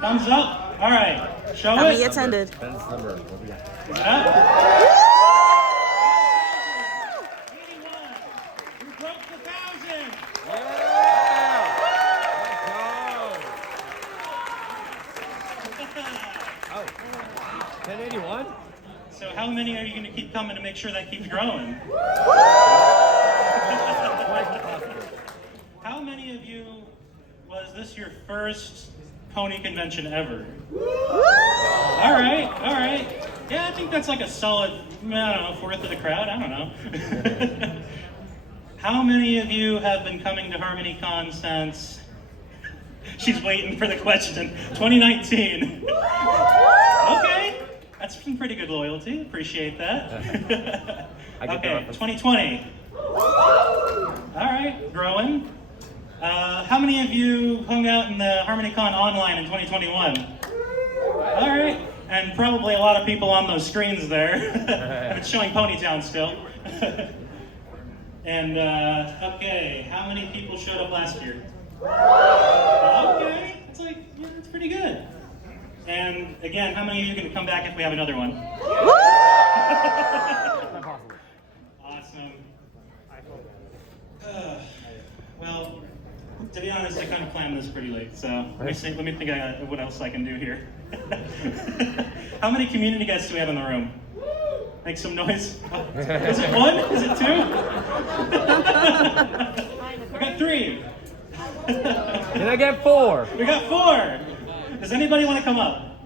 Thumbs up? All right, show How many it. attended? Is it up? 81. We broke the 1,000. So how many are you going to keep coming to make sure that keeps growing? How many of you, was this your first pony convention ever? All right. Yeah, I think that's like a solid, fourth of the crowd, I don't know. How many of you have been coming to HarmonyCon since, she's waiting for the question, 2019? Okay, that's some pretty good loyalty, appreciate that. Okay, 2020. All right, growing. How many of you hung out in the HarmonyCon online in 2021? All right, and probably a lot of people on those screens there. It's showing Ponytown still. And, okay, how many people showed up last year? Okay, it's pretty good. And again, how many of you are going to come back if we have another one? Awesome. Well, to be honest, I kind of planned this pretty late, so let me think what else I can do here. How many community guests do we have in the room? Make some noise. Is it one? Is it two? I got three. Can I get 4? We got 4. Does anybody want to come up?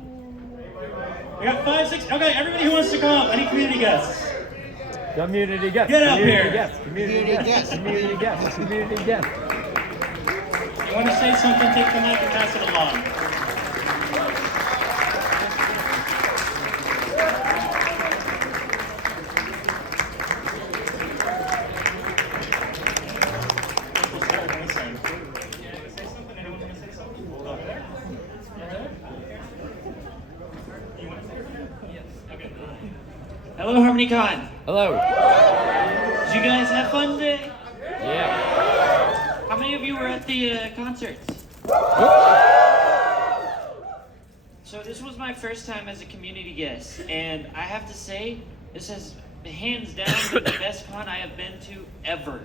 We got 5, 6. Okay, everybody who wants to come up. Any community guests? Community guest. Get up community here. Guest, community guest. Community guest. Community guest. You want to say something? Take the mic and pass it along. Hello, HarmonyCon. Hello. Did you guys have fun today? Yeah. How many of you were at the concerts? So this was my first time as a community guest, and I have to say, this has hands down been the best con I have been to ever.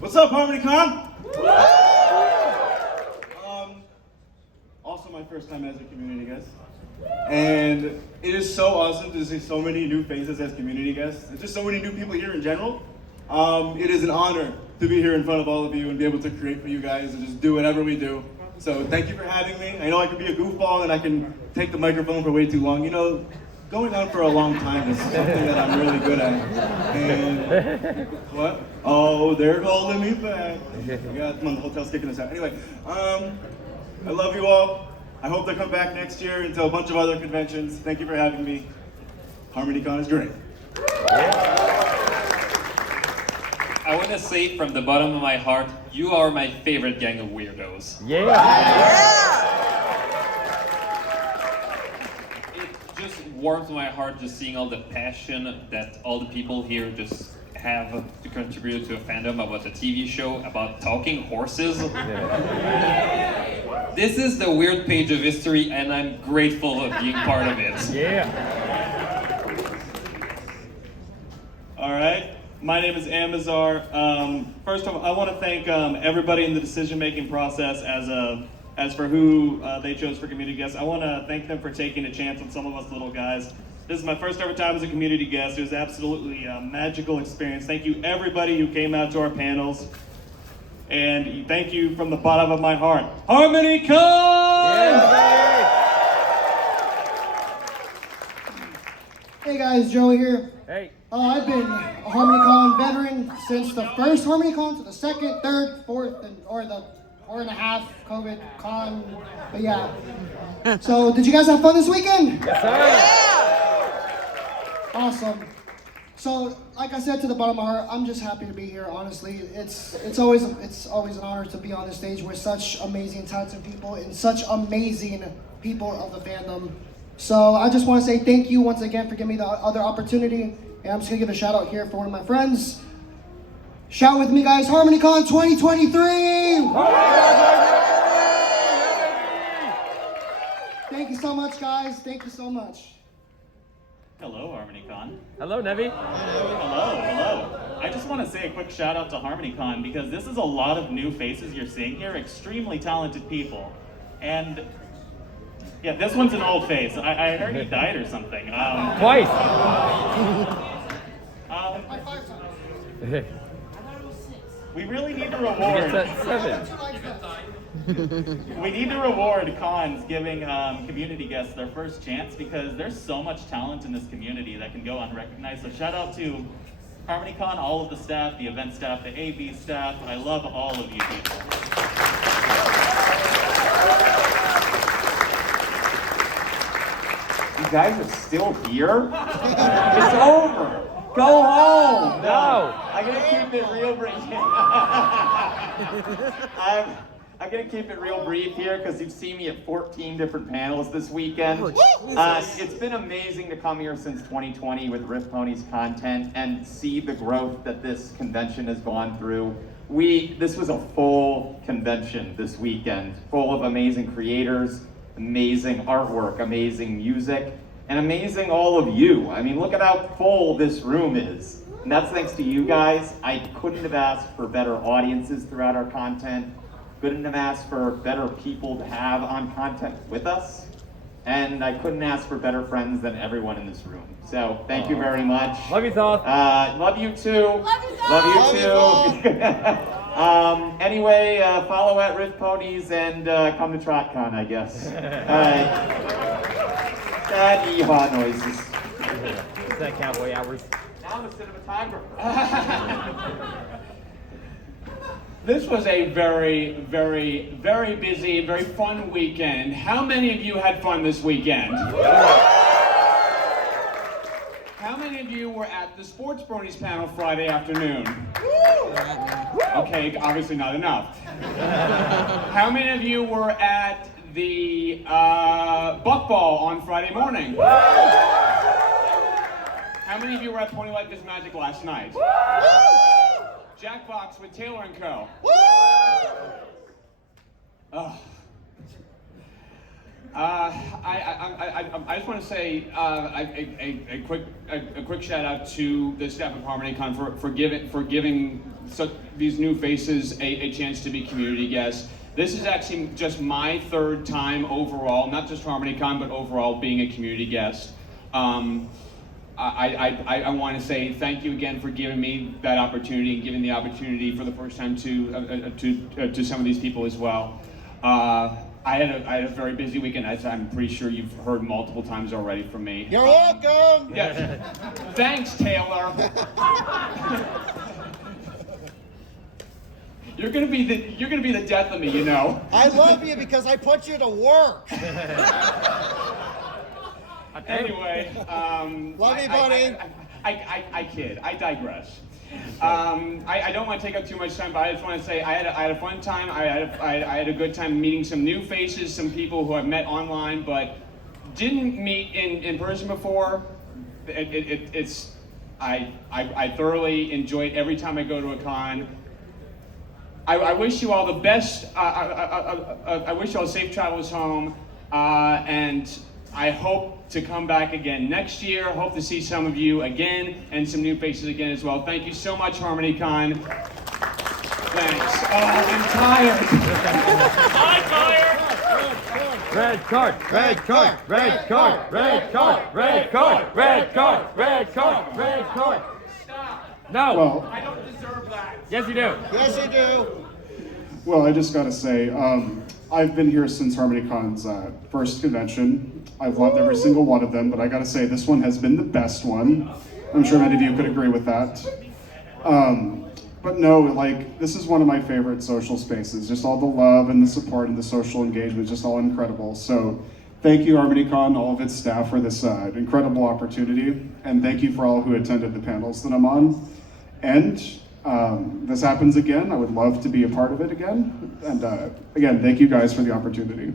What's up, HarmonyCon? Also my first time as a community guest. And it is so awesome to see so many new faces as community guests. There's just so many new people here in general. It is an honor to be here in front of all of you and be able to create for you guys and just do whatever we do. So thank you for having me. I know I can be a goofball and I can take the microphone for way too long. You know, going on for a long time is something that I'm really good at. And what? Oh, they're holding me back. Yeah, come on, the hotel's kicking us out. Anyway, I love you all. I hope to come back next year and to a bunch of other conventions. Thank you for having me. HarmonyCon is great. I want to say from the bottom of my heart, you are my favorite gang of weirdos. Yeah. It just warms my heart just seeing all the passion that all the people here just have to contribute to a fandom about a TV show about talking horses. This is the weird page of history, and I'm grateful of being part of it. Yeah. All right. My name is Amazar. First of all, I want to thank everybody in the decision-making process as for who they chose for community guests. I want to thank them for taking a chance on some of us little guys. This is my first ever time as a community guest. It was absolutely a magical experience. Thank you everybody who came out to our panels. And thank you from the bottom of my heart. HarmonyCon! Yeah. Hey guys, Joey here. Hey. I've been a HarmonyCon veteran since the first HarmonyCon to the second, third, fourth, or the 4.5 COVID con. But yeah. So, did you guys have fun this weekend? Yes, sir. Awesome. So, like I said to the bottom of my heart, I'm just happy to be here. Honestly, it's always an honor to be on this stage with such amazing, talented people and such amazing people of the fandom. So, I just want to say thank you once again for giving me the other opportunity. And I'm just gonna give a shout out here for one of my friends. Shout with me, guys! HarmonyCon 2023. Thank you so much, guys. Thank you so much. Hello, HarmonyCon. Hello, Nevi. Hello. I just want to say a quick shout out to HarmonyCon because this is a lot of new faces you're seeing here, extremely talented people. And yeah, this one's an old face. I heard he died or something. Twice. We really need to He gets reward. that 7. We need to reward cons giving community guests their first chance because there's so much talent in this community that can go unrecognized. So shout out to HarmonyCon, all of the staff, the event staff, the AV staff. I love all of you people. You guys are still here? It's over. Go home. No. I'm gonna keep it real brief. I'm gonna keep it real brief here because you've seen me at 14 different panels this weekend. It's been amazing to come here since 2020 with Riff Ponies content and see the growth that this convention has gone through. This was a full convention this weekend, full of amazing creators, amazing artwork, amazing music, and amazing all of you. I mean, look at how full this room is. And that's thanks to you guys. I couldn't have asked for better audiences throughout our content. Couldn't have asked for better people to have on content with us. And I couldn't ask for better friends than everyone in this room. So thank you very much. Love you, Thoth. Love you too. Love you too. Anyway, follow at Riff Ponies and come to TrotCon, I guess. Sad yeehaw noises. It's that cowboy hours. Now I'm a cinematographer. This was a very, very, very busy, very fun weekend. How many of you had fun this weekend? How many of you were at the Sports Bronies panel Friday afternoon? Okay, obviously not enough. How many of you were at the Buckball on Friday morning? How many of you were at Pony Life is Magic last night? Jackbox with Taylor & Co. I just want to say a quick shout out to the staff of HarmonyCon for giving these new faces a chance to be community guests. This is actually just my third time overall, not just HarmonyCon, but overall being a community guest. I want to say thank you again for giving me that opportunity and giving the opportunity for the first time to some of these people as well. I had a very busy weekend, as I'm pretty sure you've heard multiple times already from me. You're welcome. Yes. Thanks, Taylor. You're gonna be the death of me, you know. I love you because I put you to work. Anyway, love you, buddy. I kid. I digress. I don't want to take up too much time, but I just want to say I had a fun time. I had a good time meeting some new faces, some people who I've met online but didn't meet in person before. I thoroughly enjoy it every time I go to a con. I wish you all the best. I wish you all safe travels home, and I hope to come back again next year. Hope to see some of you again and some new faces again as well. Thank you so much, HarmonyCon. Thanks. Oh, I'm tired. I'm tired. Red card, red card, red card, red card, red card, red card, red card, red card. Stop. No. Well, I don't deserve that. Yes, you do. Yes, you do. well, I just gotta say, I've been here since HarmonyCon's first convention. I've loved every single one of them, but I gotta say this one has been the best one. I'm sure many of you could agree with that. But no, like, this is one of my favorite social spaces. Just all the love and the support and the social engagement, just all incredible. So thank you, HarmonyCon, all of its staff for this incredible opportunity. And thank you for all who attended the panels that I'm on. And this happens again. I would love to be a part of it again. And again, thank you guys for the opportunity.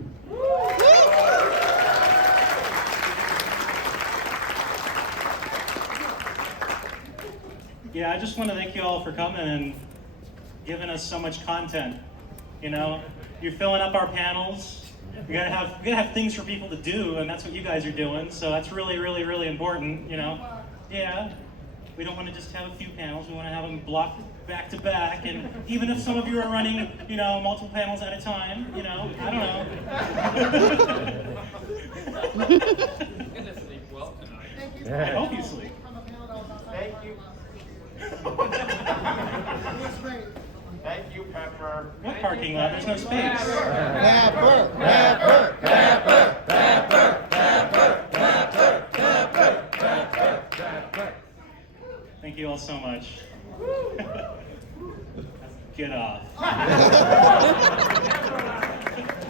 Yeah, I just want to thank you all for coming and giving us so much content. You know, you're filling up our panels. We gotta have things for people to do, and that's what you guys are doing. So that's really, really, really important. You know, yeah. We don't want to just have a few panels. We want to have them blocked back to back. And even if some of you are running, you know, multiple panels at a time, you know, I don't know. I hope you sleep. Thank you. Thank you, Pepper. What parking lot? There's no space. Pepper, Pepper, Pepper, Pepper, Pepper, Pepper, Pepper, Pepper, Pepper. Thank you all so much. Get off.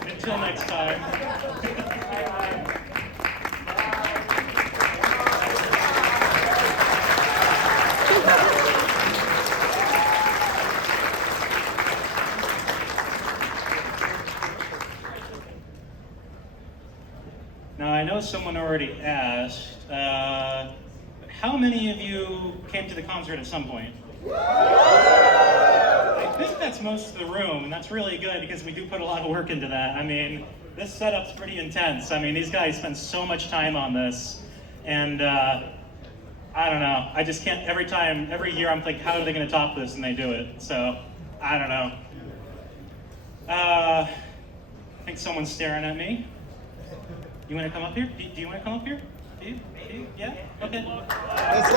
Until next time. Now, I know someone already asked, how many of you came to the concert at some point? I think that's most of the room, and that's really good because we do put a lot of work into that. I mean, this setup's pretty intense. I mean, these guys spend so much time on this, and I don't know. I just can't, every year I'm like, how are they gonna top this? And they do it, so I don't know. I think someone's staring at me. You want to come up here? Do you want to come up here? Do you? Yeah? Okay. It's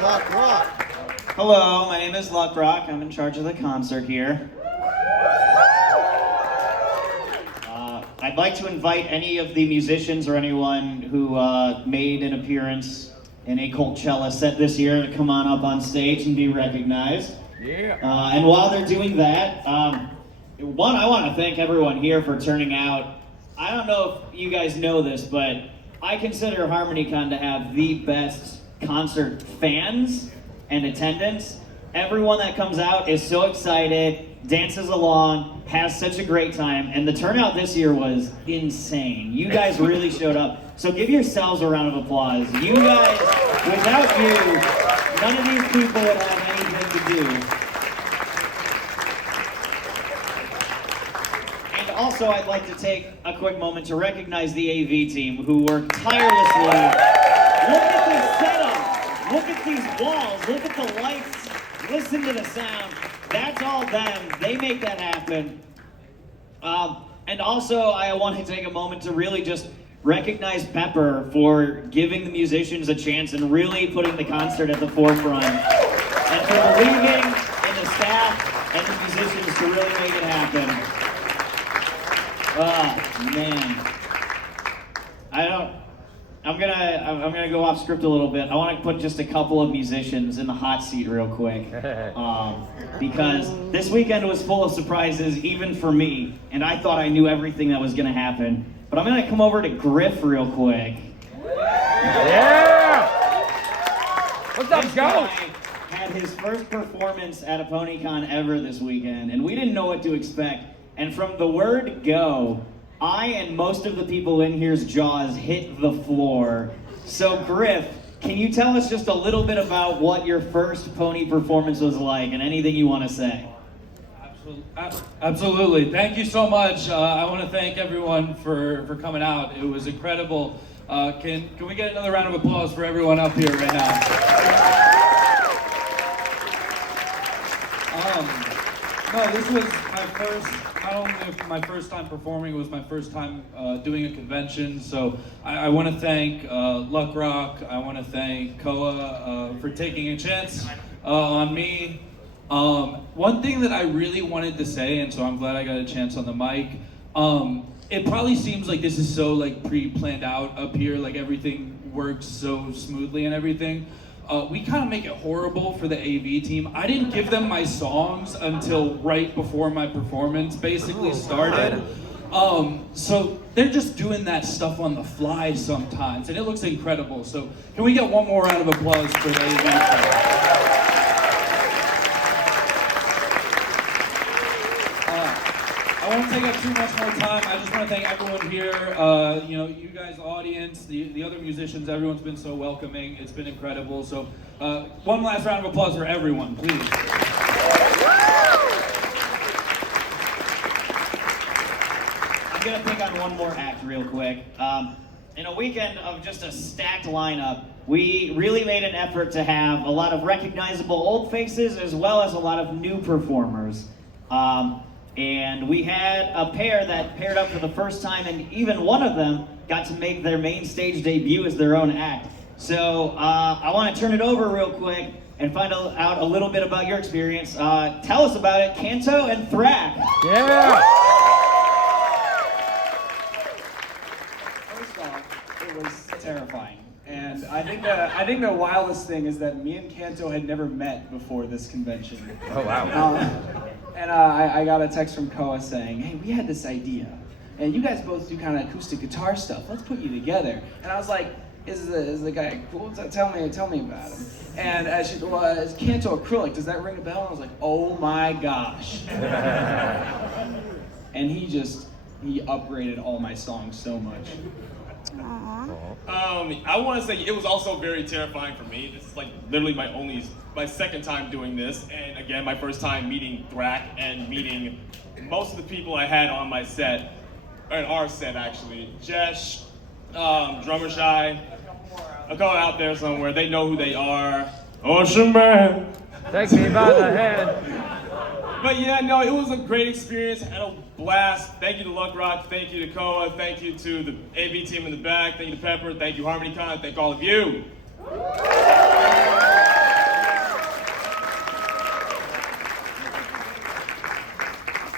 Luck Rock. Hello, my name is Luck Rock. I'm in charge of the concert here. I'd like to invite any of the musicians or anyone who made an appearance in a Coachella set this year to come on up on stage and be recognized. Yeah. And while they're doing that, one, I want to thank everyone here for turning out. I don't know if you guys know this, but I consider HarmonyCon to have the best concert fans and attendance. Everyone that comes out is so excited, dances along, has such a great time, and the turnout this year was insane. You guys really showed up. So give yourselves a round of applause. You guys, without you, none of these people would have anything to do. Also, I'd like to take a quick moment to recognize the AV team who worked tirelessly. Look at this setup. Look at these walls. Look at the lights. Listen to the sound. That's all them. They make that happen. And also, I want to take a moment to really just recognize Pepper for giving the musicians a chance and really putting the concert at the forefront. And for believing in the staff and the musicians to really make it happen. Oh man, I'm gonna go off script a little bit. I want to put just a couple of musicians in the hot seat real quick, because this weekend was full of surprises, even for me, and I thought I knew everything that was gonna happen. But I'm gonna come over to Griff real quick. Yeah! What's up, This Joe? guy had his first performance at a PonyCon ever this weekend, and we didn't know what to expect. And from the word go, I and most of the people in here's jaws hit the floor. So Griff, can you tell us just a little bit about what your first pony performance was like and anything you want to say? Absolutely. Thank you so much. I want to thank everyone for coming out. It was incredible. Can we get another round of applause for everyone up here right now? No, this was my first, not only my first time performing, it was my first time doing a convention. So I want to thank Luck Rock. I want to thank Koa for taking a chance on me. One thing that I really wanted to say, and so I'm glad I got a chance on the mic, it probably seems like this is so like pre-planned out up here, like everything works so smoothly and everything. We kind of make it horrible for the AV team. I didn't give them my songs until right before my performance basically started. So they're just doing that stuff on the fly sometimes, and it looks incredible. So can we get one more round of applause for the AV team? I won't take up too much more time. I just want to thank everyone here. You know, you guys, audience, the other musicians, everyone's been so welcoming. It's been incredible. So one last round of applause for everyone, please. I'm gonna pick on one more act real quick. In a weekend of just a stacked lineup, we really made an effort to have a lot of recognizable old faces as well as a lot of new performers. And we had a pair that paired up for the first time, and even one of them got to make their main stage debut as their own act. So I want to turn it over real quick and find out a little bit about your experience. Tell us about it, Kanto and Thrak. Yeah! First off, it was terrifying. And I think the wildest thing is that me and Kanto had never met before this convention. Oh, wow. And I got a text from Koa saying, hey, we had this idea. And you guys both do kind of acoustic guitar stuff. Let's put you together. And I was like, is the guy cool? Tell me about him. And she well, is Kanto acrylic? Does that ring a bell? And I was like, oh my gosh. And he upgraded all my songs so much. I want to say it was also very terrifying for me. This is like literally my second time doing this, and again my first time meeting Thrak and meeting most of the people I had on my set, or in our set actually. Jesh, Drummer Shy, a couple out there somewhere. They know who they are. Ocean Man. Take me by the hand. But yeah, no, it was a great experience. I had a blast. Thank you to Luck Rock. Thank you to Koa. Thank you to the AV team in the back. Thank you to Pepper. Thank you, HarmonyCon. Thank all of you.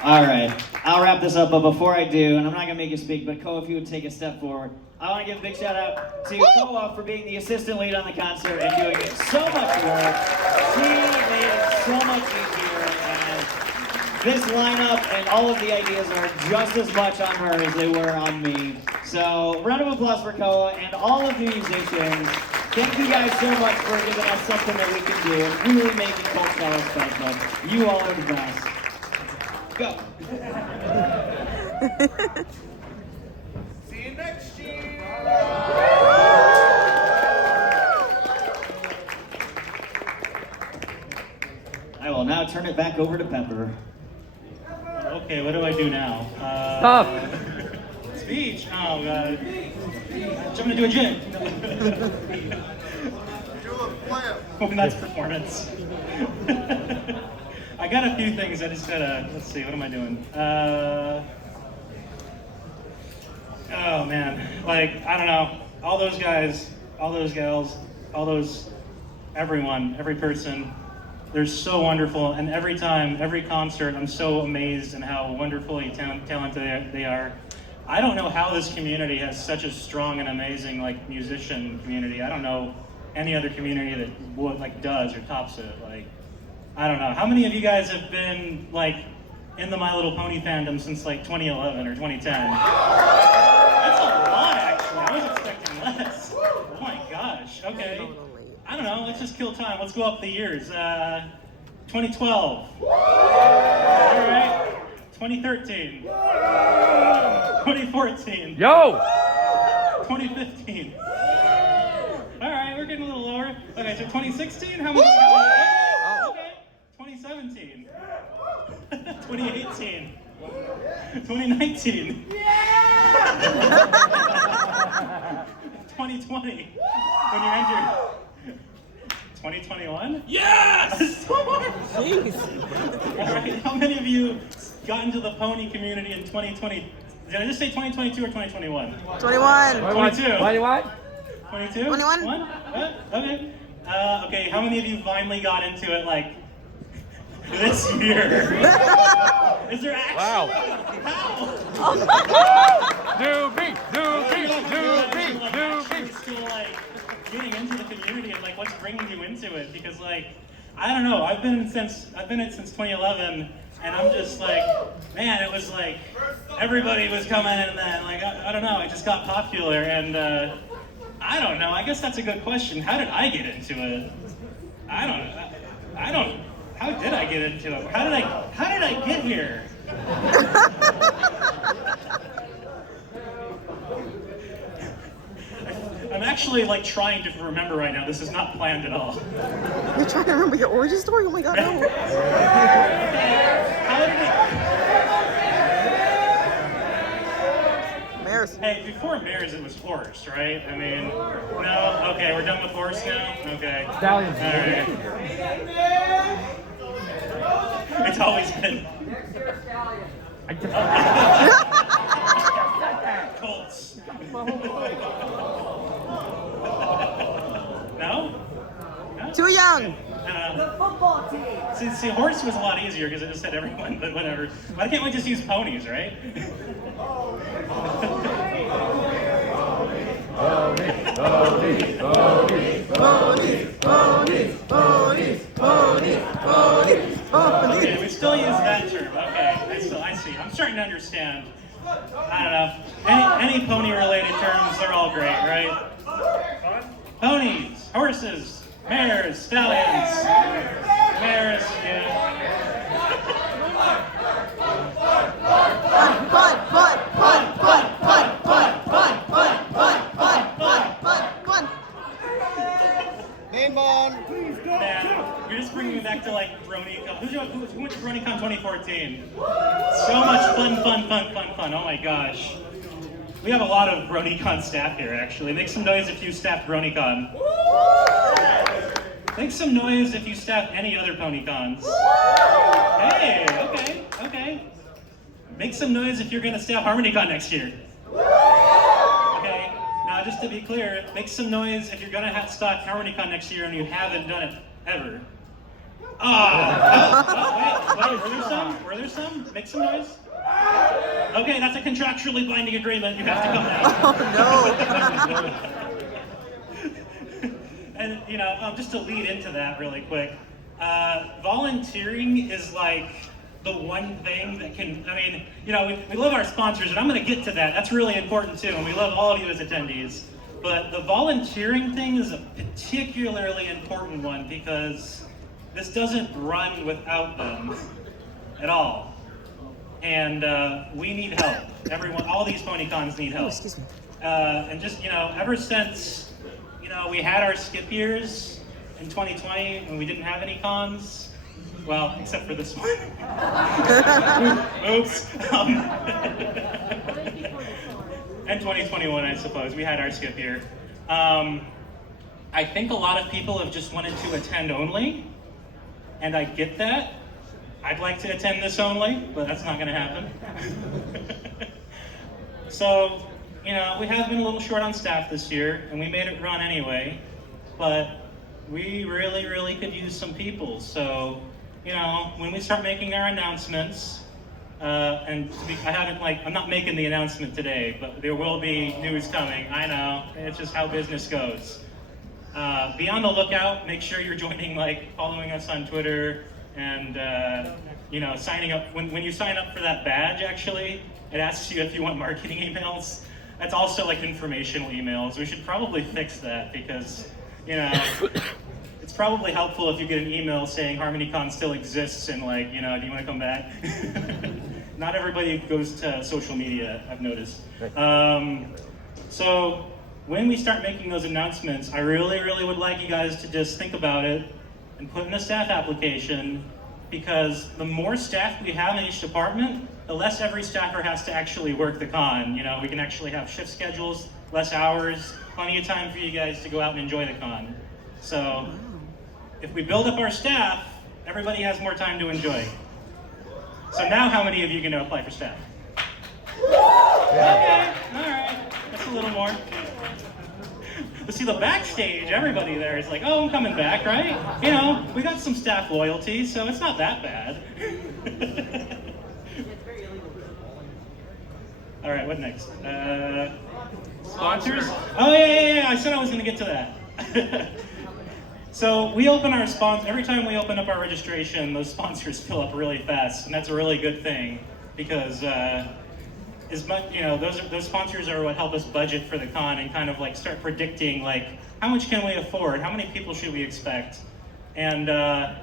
All right, I'll wrap this up, but before I do, and I'm not gonna make you speak, but Koa, if you would take a step forward, I want to give a big shout out to Koa for being the assistant lead on the concert and doing it so much work. She made it so much easier, and this lineup and all of the ideas are just as much on her as they were on me. So, round of applause for Koa and all of you musicians. Thank you guys so much for giving us something that we can do and really making Coachella special. You all are the best. Go. See you next year. I will now turn it back over to Pepper. Okay, what do I do now? Stop. Speech. Oh god. Jumping into a gym. Oh, that's performance. I got a few things. I just gotta. Let's see. What am I doing? Oh man. Like I don't know. All those guys, all those gals, everyone, every person. They're so wonderful, and every time, every concert, I'm so amazed in how wonderfully talented they are. I don't know how this community has such a strong and amazing like musician community. I don't know any other community that does or tops it. Like, I don't know. How many of you guys have been like in the My Little Pony fandom since like 2011 or 2010? That's a lot, actually. I was expecting less. Oh my gosh. Okay. I don't know, let's just kill time. Let's go up the years. 2012. All right. 2013. 2014. Yo! 2015. All right, we're getting a little lower. Okay, so 2016, how many? Okay. 2017. 2018. 2019. 2020. When you enter 2021? Yes! Jeez! All right, how many of you got into the pony community in 2020? Did I just say 2022 or 2021? 21. 22. 21? 22? 21. Okay. Okay, how many of you finally got into it, like, this year. Is there actually? Wow. How? Newbie, newbie, Like, actually still like getting into the community and like what's bringing you into it? Because like I don't know, I've been in it since 2011, and I'm just like, man, it was like everybody was coming, and then like I don't know, it just got popular, and I don't know. I guess that's a good question. How did I get into it? I don't. How did I get into it? How did I get here? I'm actually like trying to remember right now. This is not planned at all. You're trying to remember your origin story? Oh my god, no. Mares. Hey, before Mares it was horse, right? I mean, no? Okay, we're done with horse now? Okay. Stallions. All right. It's always been. Colts. No? Too young. The football team. See, horse was a lot easier because it just said everyone, but whatever. Why can't we just use ponies, right? Okay, we still use that term. Okay, I see. I'm starting to understand. I don't know. Any pony-related terms, they're all great, right? Ponies, horses, mares, stallions. Mares, yeah. Man, you're just bringing me back to like BronyCon. Who went to BronyCon 2014? So much fun. Oh my gosh. We have a lot of BronyCon staff here, actually. Make some noise if you staffed BronyCon. Make some noise if you staffed any other PonyCons. Hey, okay. Make some noise if you're gonna staff HarmonyCon next year. Okay, now just to be clear, make some noise if you're gonna staff HarmonyCon next year and you haven't done it ever. Wait, were there some? Make some noise. Okay, that's a contractually binding agreement. You have to come now. Oh no. And just to lead into that really quick, volunteering is like the one thing that can, we love our sponsors, and I'm gonna get to that. That's really important too, and we love all of you as attendees. But the volunteering thing is a particularly important one because this doesn't run without them at all. And we need help. Everyone, all these PonyCons need help. Excuse me. And just, ever since, we had our skip years in 2020 when we didn't have any cons. Well, except for this one. Oops. And 2021, I suppose. We had our skip year. I think a lot of people have just wanted to attend only, and I get that. I'd like to attend this only, but that's not going to happen. So, we have been a little short on staff this year, and we made it run anyway, but we really could use some people. So, when we start making our announcements, and I'm not making the announcement today, but there will be news coming. I know, it's just how business goes. Be on the lookout. Make sure you're joining, following us on Twitter, and signing up. When you sign up for that badge, actually, it asks you if you want marketing emails. That's also informational emails. We should probably fix that because, it's probably helpful if you get an email saying HarmonyCon still exists and do you want to come back? Not everybody goes to social media, I've noticed. So when we start making those announcements, I really would like you guys to just think about it and put in a staff application, because the more staff we have in each department, the less every staffer has to actually work the con. We can actually have shift schedules, less hours, plenty of time for you guys to go out and enjoy the con. So if we build up our staff, everybody has more time to enjoy. So now how many of you are gonna apply for staff? Okay, all right, that's a little more. But see, the backstage, everybody there is like, oh, I'm coming back, right? You know, we got some staff loyalty, so it's not that bad. All right, what next? Sponsors? Oh, yeah, I said I was going to get to that. So we open our sponsors, every time we open up our registration, those sponsors fill up really fast, and that's a really good thing, because those sponsors are what help us budget for the con and kind of like start predicting like how much can we afford, how many people should we expect, and a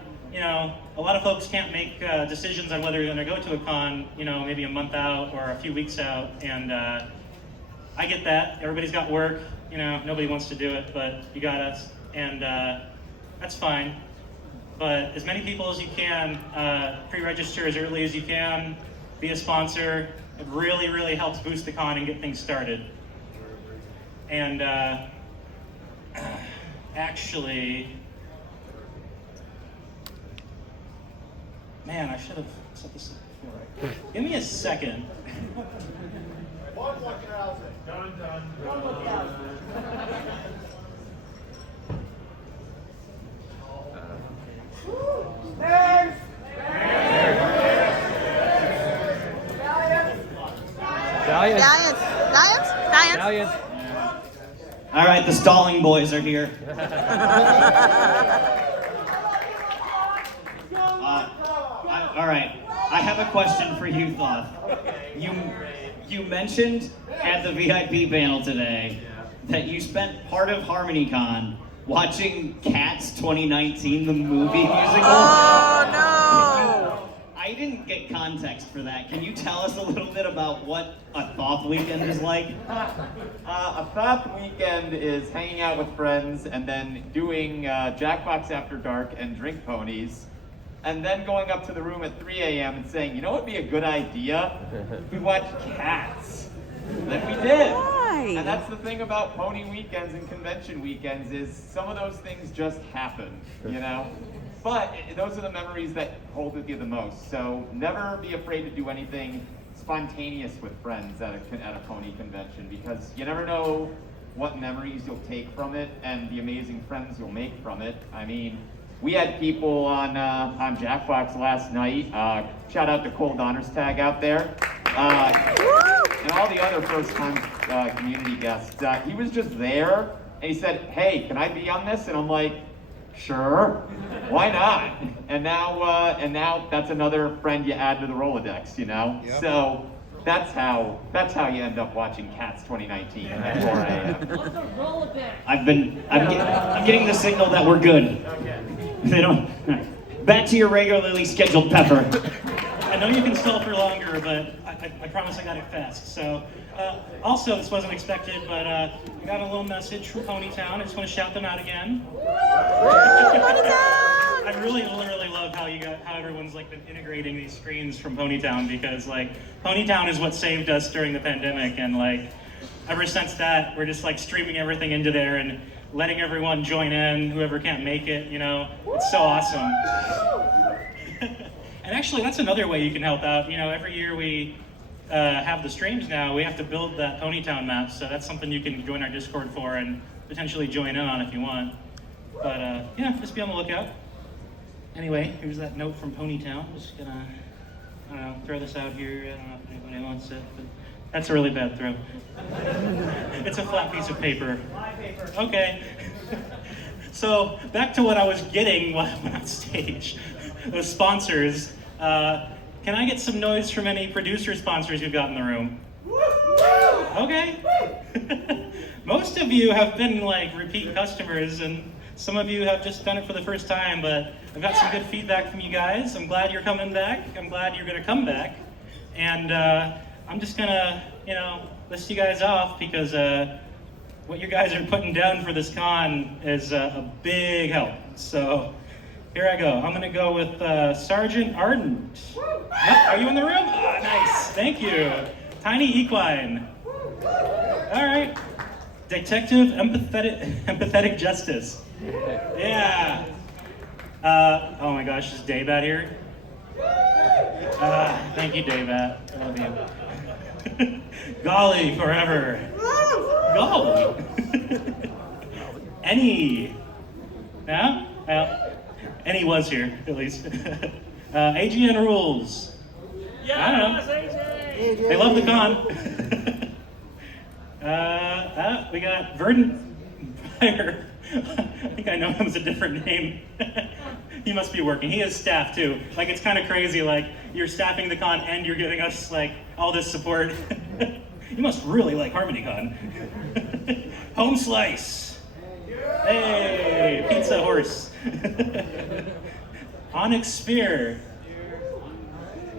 lot of folks can't make decisions on whether they're going to go to a con, maybe a month out or a few weeks out, and I get that. Everybody's got work, nobody wants to do it, but you got us, and that's fine. But as many people as you can, pre-register as early as you can, be a sponsor. It really, really helps boost the con and get things started. And actually, man, I should have set this up before. Give me a second. Stallions. All right, the stalling boys are here. All right, I have a question for you, Thoth. You mentioned at the VIP panel today that you spent part of HarmonyCon watching Cats 2019, the movie musical. Oh, no! I didn't get context for that. Can you tell us a little bit about what a Thoth weekend is like? A Thoth weekend is hanging out with friends and then doing Jackbox After Dark and Drink Ponies, and then going up to the room at 3 a.m. and saying, you know what would be a good idea? We watch Cats. Then we did. Why? And that's the thing about pony weekends and convention weekends is some of those things just happen, But those are the memories that hold with you the most. So never be afraid to do anything spontaneous with friends at a pony convention, because you never know what memories you'll take from it and the amazing friends you'll make from it. I mean, we had people on Jackbox last night. Shout out to Cole Donnerstag out there. And all the other first-time community guests. He was just there, and he said, hey, can I be on this? And I'm like, sure, why not? And now that's another friend you add to the Rolodex, Yep. So that's how you end up watching Cats 2019 at 4 a.m. I'm getting the signal that we're good. Okay. They don't. Back to your regularly scheduled Pepper. I know you can stall for longer, but I promise I got it fast. So, also, this wasn't expected, but I got a little message from Ponytown. I just want to shout them out again. I really love how everyone's like been integrating these screens from Ponytown, because like Ponytown is what saved us during the pandemic, and like ever since that, we're just like streaming everything into there and letting everyone join in, whoever can't make it. It's so awesome. And actually, that's another way you can help out. Every year we have the streams now, we have to build that Ponytown map, so that's something you can join our Discord for and potentially join in on if you want. But just be on the lookout. Anyway, here's that note from Ponytown. Just gonna, throw this out here. I don't know if anybody wants it, but that's a really bad throw. It's a flat piece of paper. Okay. So back to what I was getting while I went on stage. Those sponsors. Can I get some noise from any producer sponsors you've got in the room? Okay. Most of you have been like repeat customers, and some of you have just done it for the first time, but I've got some good feedback from you guys. I'm glad you're coming back. I'm glad you're gonna come back. And I'm just gonna, list you guys off, because what you guys are putting down for this con is a big help. So here I go. I'm gonna go with Sergeant Ardent. Yep, are you in the room? Oh, nice, thank you. Tiny Equine. All right. Detective Empathetic Justice. Yeah. Oh my gosh, is Daybat here? Thank you, Daybat. I love you. Golly forever. Golly. Any? No? Well, Any was here, at least. AGN rules. I don't know. They love the con. We got Verdant Fire. I think I know him as a different name. He must be working. He is staff too. Like, it's kind of crazy. Like, you're staffing the con and you're giving us like all this support. You must really like HarmonyCon. Home Slice. Hey, Pizza Horse. Onyx Spear.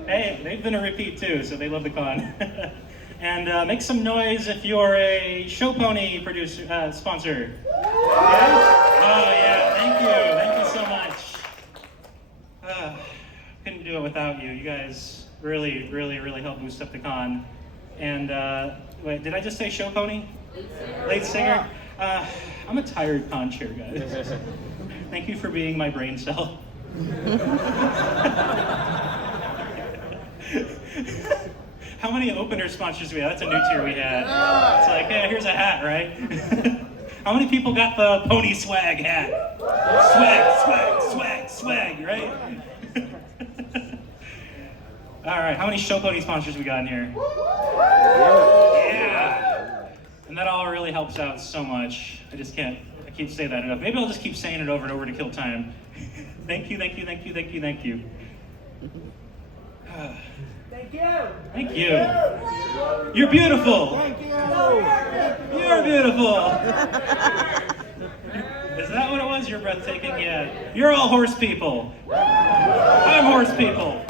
Hey, they've been a repeat too, so they love the con. And make some noise if you're a Show Pony producer, sponsor. Yeah? Oh yeah, thank you so much. Couldn't do it without you. You guys really, really, really helped boost up the con. And wait, did I just say Show Pony? Lead singer. I'm a tired con chair, guys. Thank you for being my brain cell. How many opener sponsors do we have? That's a new tier we had. It's like, yeah, here's a hat, right? How many people got the pony swag hat? Swag, right? All right, how many Show Pony sponsors we got in here? Yeah! And that all really helps out so much. I keep saying that enough. Maybe I'll just keep saying it over and over to kill time. Thank you. Thank you. Thank you. You're beautiful. Thank you. You're beautiful. Is that what it was? You're breathtaking? Yeah. You're all horse people. I'm horse people.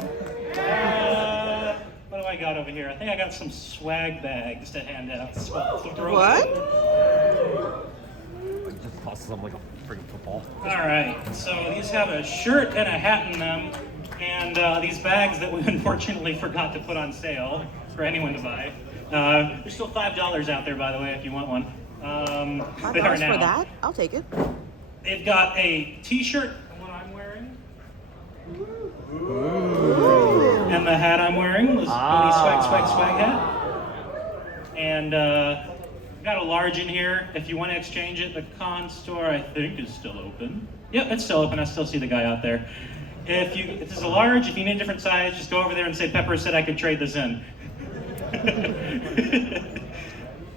What do I got over here? I think I got some swag bags to hand out. What? It just tosses them like a freaking football. All right. So these have a shirt and a hat in them. And these bags that we unfortunately forgot to put on sale for anyone to buy. There's still $5 out there, by the way, if you want one. They are now. For that? I'll take it. They've got a t-shirt, the one I'm wearing. Ooh. And the hat I'm wearing, this Pony swag hat. And got a large in here. If you want to exchange it, the con store, I think, is still open. Yep, it's still open. I still see the guy out there. If this is a large, if you need a different size, just go over there and say, Pepper said I could trade this in.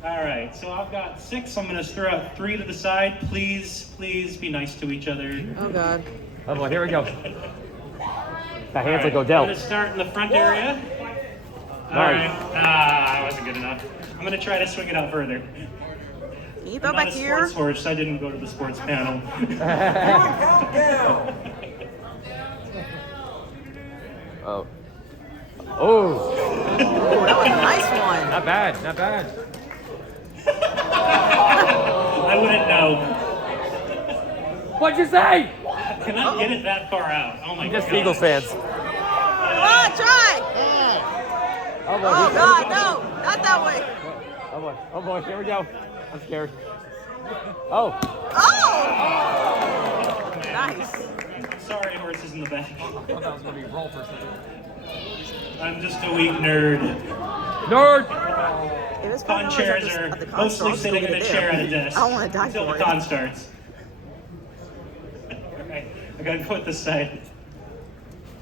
All right, so I've got 6. I'm going to throw out 3 to the side. Please be nice to each other. Oh, God. Oh, boy, here we go. That hands like I'm Odell. going to start in the front area. All right. I wasn't good enough. I'm going to try to swing it out further. Can you I'm throw not back a here? sports horse. I didn't go to the sports panel. Oh. Oh. That was a nice one. Not bad. I wouldn't know. What'd you say? I cannot get it that far out. Oh my god. Just Eagles fans. Come on, try. Oh, God, no. Not that way. Oh, boy. Here we go. I'm scared. Oh. Nice. Sorry, horses in the back. I thought that was going to be a roll for a second. I'm just a weak nerd. Con chairs are mostly sitting in a chair at a desk. I don't want to die until for the it. con starts. Okay, I gotta go with this side.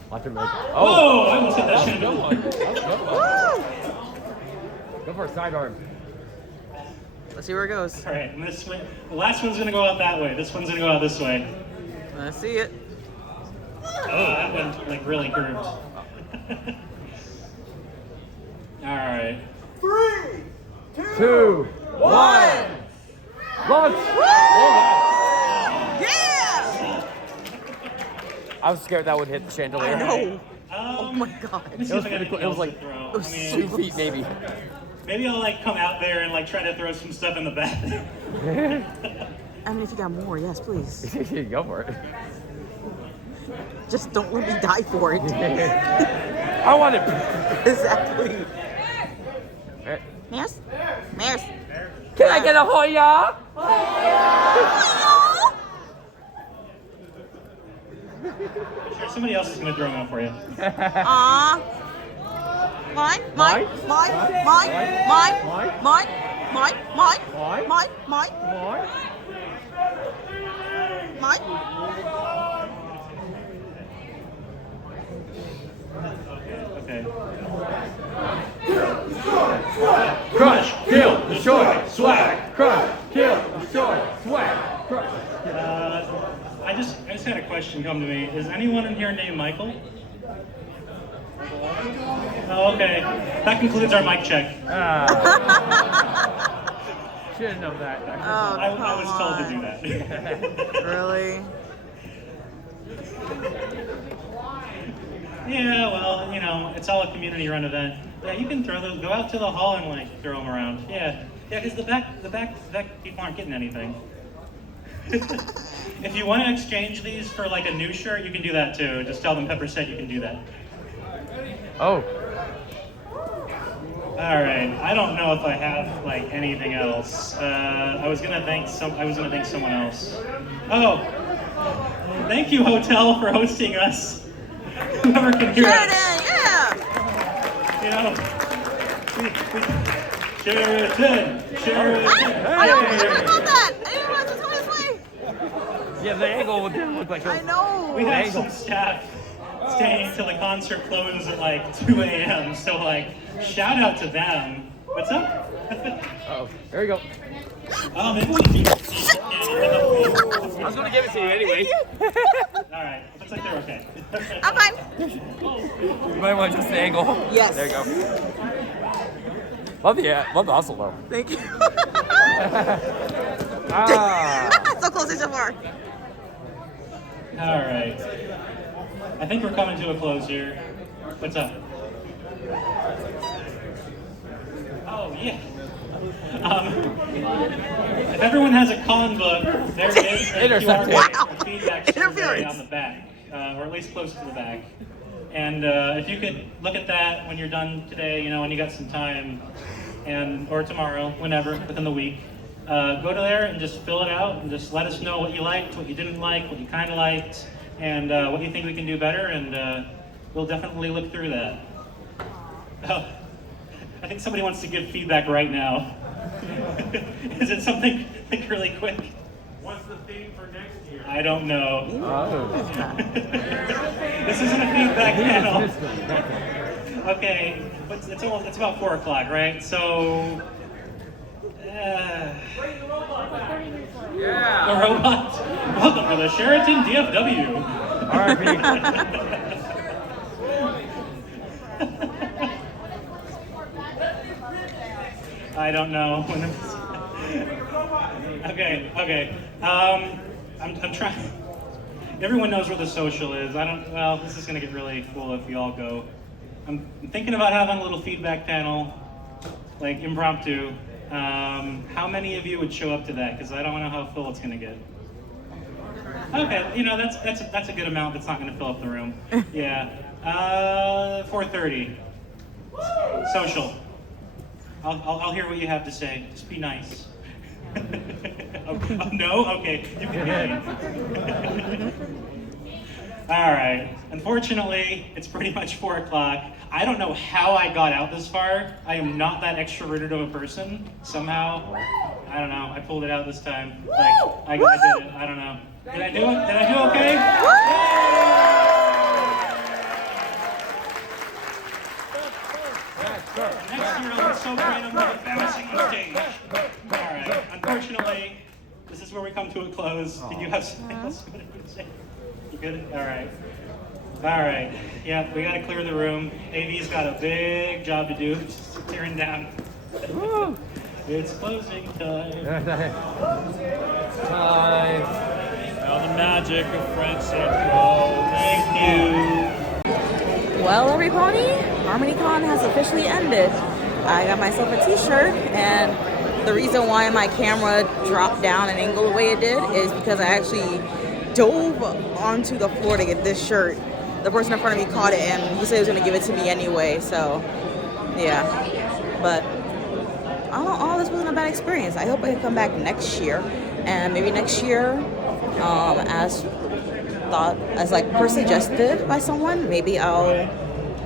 Watch him make. Oh, I almost hit that shit. Go for a sidearm. Let's see where it goes. All right, and this one, the last one's gonna go out that way. This one's gonna go out this way. I see it. Oh, that one like really curved. All right. 3, 2, 1. Launch! Yeah! I was scared that would hit the chandelier. I know. Oh my god. Let me see It was if I got pretty cool. anything It was else like to throw. it was 2 feet maybe. Maybe I'll like come out there and like try to throw some stuff in the back. I mean, if you got more, yes, please. Go for it. Just don't let me die for it. I want it. Exactly. Mares? Mares. Can I get a Hoya? Sure, somebody else is gonna throw them out for you. Mine. on. Okay. Crush, kill, destroy, swag. Crush, kill, destroy, swag. Crush. I just had a question come to me. Is anyone in here named Michael? Oh, okay. That concludes our mic check. Should have known that. I was told to do that. Really? Yeah, well, you know, it's all a community-run event. Yeah, you can throw those. Go out to the hall and like throw them around. Yeah, because the back people aren't getting anything. If you want to exchange these for like a new shirt, you can do that too. Just tell them Pepper said you can do that. Oh. All right. I don't know if I have like anything else. I was gonna thank someone else. Oh, thank you, hotel, for hosting us. Whoever can hear us. Yeah. You know, Sheraton. I don't know about that. I didn't realize it's coming this way. Yeah, the angle didn't look like I know. We had some staff staying till the concert closes at like 2 a.m. So like, shout out to them. What's up? Oh, there you go. Oh, maybe we can. I was gonna give it to you anyway. All right, looks like they're okay. I'm fine. You might want to adjust the angle. Yes. There you go. Love the hustle though. Thank you. So close to far. All right. I think we're coming to a close here. What's up? Oh, yeah. If everyone has a con book, there is a QR code feedback survey on the back, or at least close to the back. And if you could look at that when you're done today, you know, when you got some time, or tomorrow, whenever, within the week, go to there and just fill it out and just let us know what you liked, what you didn't like, what you kind of liked, and what you think we can do better, and we'll definitely look through that. Oh, I think somebody wants to give feedback right now. Is it something like really quick? What's the theme for next year? I don't know. This isn't a feedback panel. Okay, it's about 4 o'clock, right? So. The robot. Welcome to the Sheraton DFW. I don't know. Okay. I'm trying. Everyone knows where the social is. Well, this is gonna get really cool if you all go. I'm thinking about having a little feedback panel, like impromptu. How many of you would show up to that? Because I don't know how full it's gonna get. Okay, you know that's a good amount. That's not gonna fill up the room. Yeah. 4:30. Social. I'll hear what you have to say. Just be nice. Oh, no? Okay. You can be. All right. Unfortunately, it's pretty much 4 o'clock. I don't know how I got out this far. I am not that extroverted of a person. Somehow, I don't know. I pulled it out this time. Like I did it. I don't know. Did I do it? Did I do okay? Next year I'll be so great I'm going to be bouncing on stage. All right. Unfortunately, this is where we come to a close. Did you have something else you wanted to say? You good? All right. All right. Yeah, we got to clear the room. AV's got a big job to do. Just tearing down. It's closing time. Now the magic of French Central. Thank you. Well, everybody, HarmonyCon has officially ended. I got myself a t-shirt, and the reason why my camera dropped down and angled the way it did is because I actually dove onto the floor to get this shirt. The person in front of me caught it, and he said he was going to give it to me anyway, so yeah. But all this wasn't a bad experience. I hope I can come back next year, and maybe next year, as like first suggested by someone, maybe I'll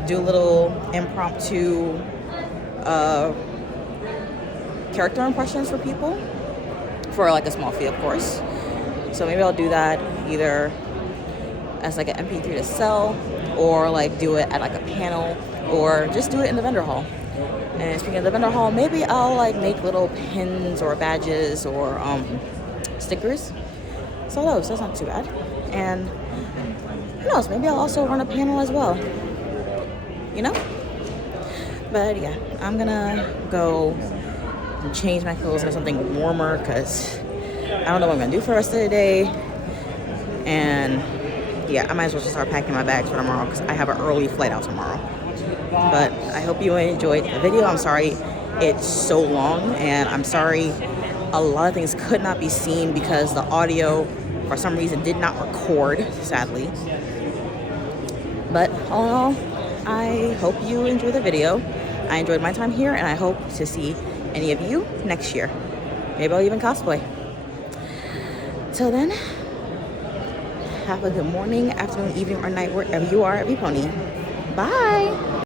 do a little impromptu character impressions for people for like a small fee, of course. So maybe I'll do that either as like an MP3 to sell, or like do it at like a panel, or just do it in the vendor hall. And speaking of the vendor hall, maybe I'll like make little pins or badges or stickers. So that's not too bad. And who knows, maybe I'll also run a panel as well, you know? But yeah, I'm gonna go and change my clothes into something warmer because I don't know what I'm gonna do for the rest of the day. And yeah, I might as well just start packing my bags for tomorrow because I have an early flight out tomorrow. But I hope you enjoyed the video. I'm sorry it's so long, and I'm sorry a lot of things could not be seen because the audio for some reason did not record, sadly. But all in all, I hope you enjoyed the video. I enjoyed my time here, and I hope to see any of you next year. Maybe I'll even cosplay. Till then, have a good morning, afternoon, evening, or night wherever you are at Vpony. Bye!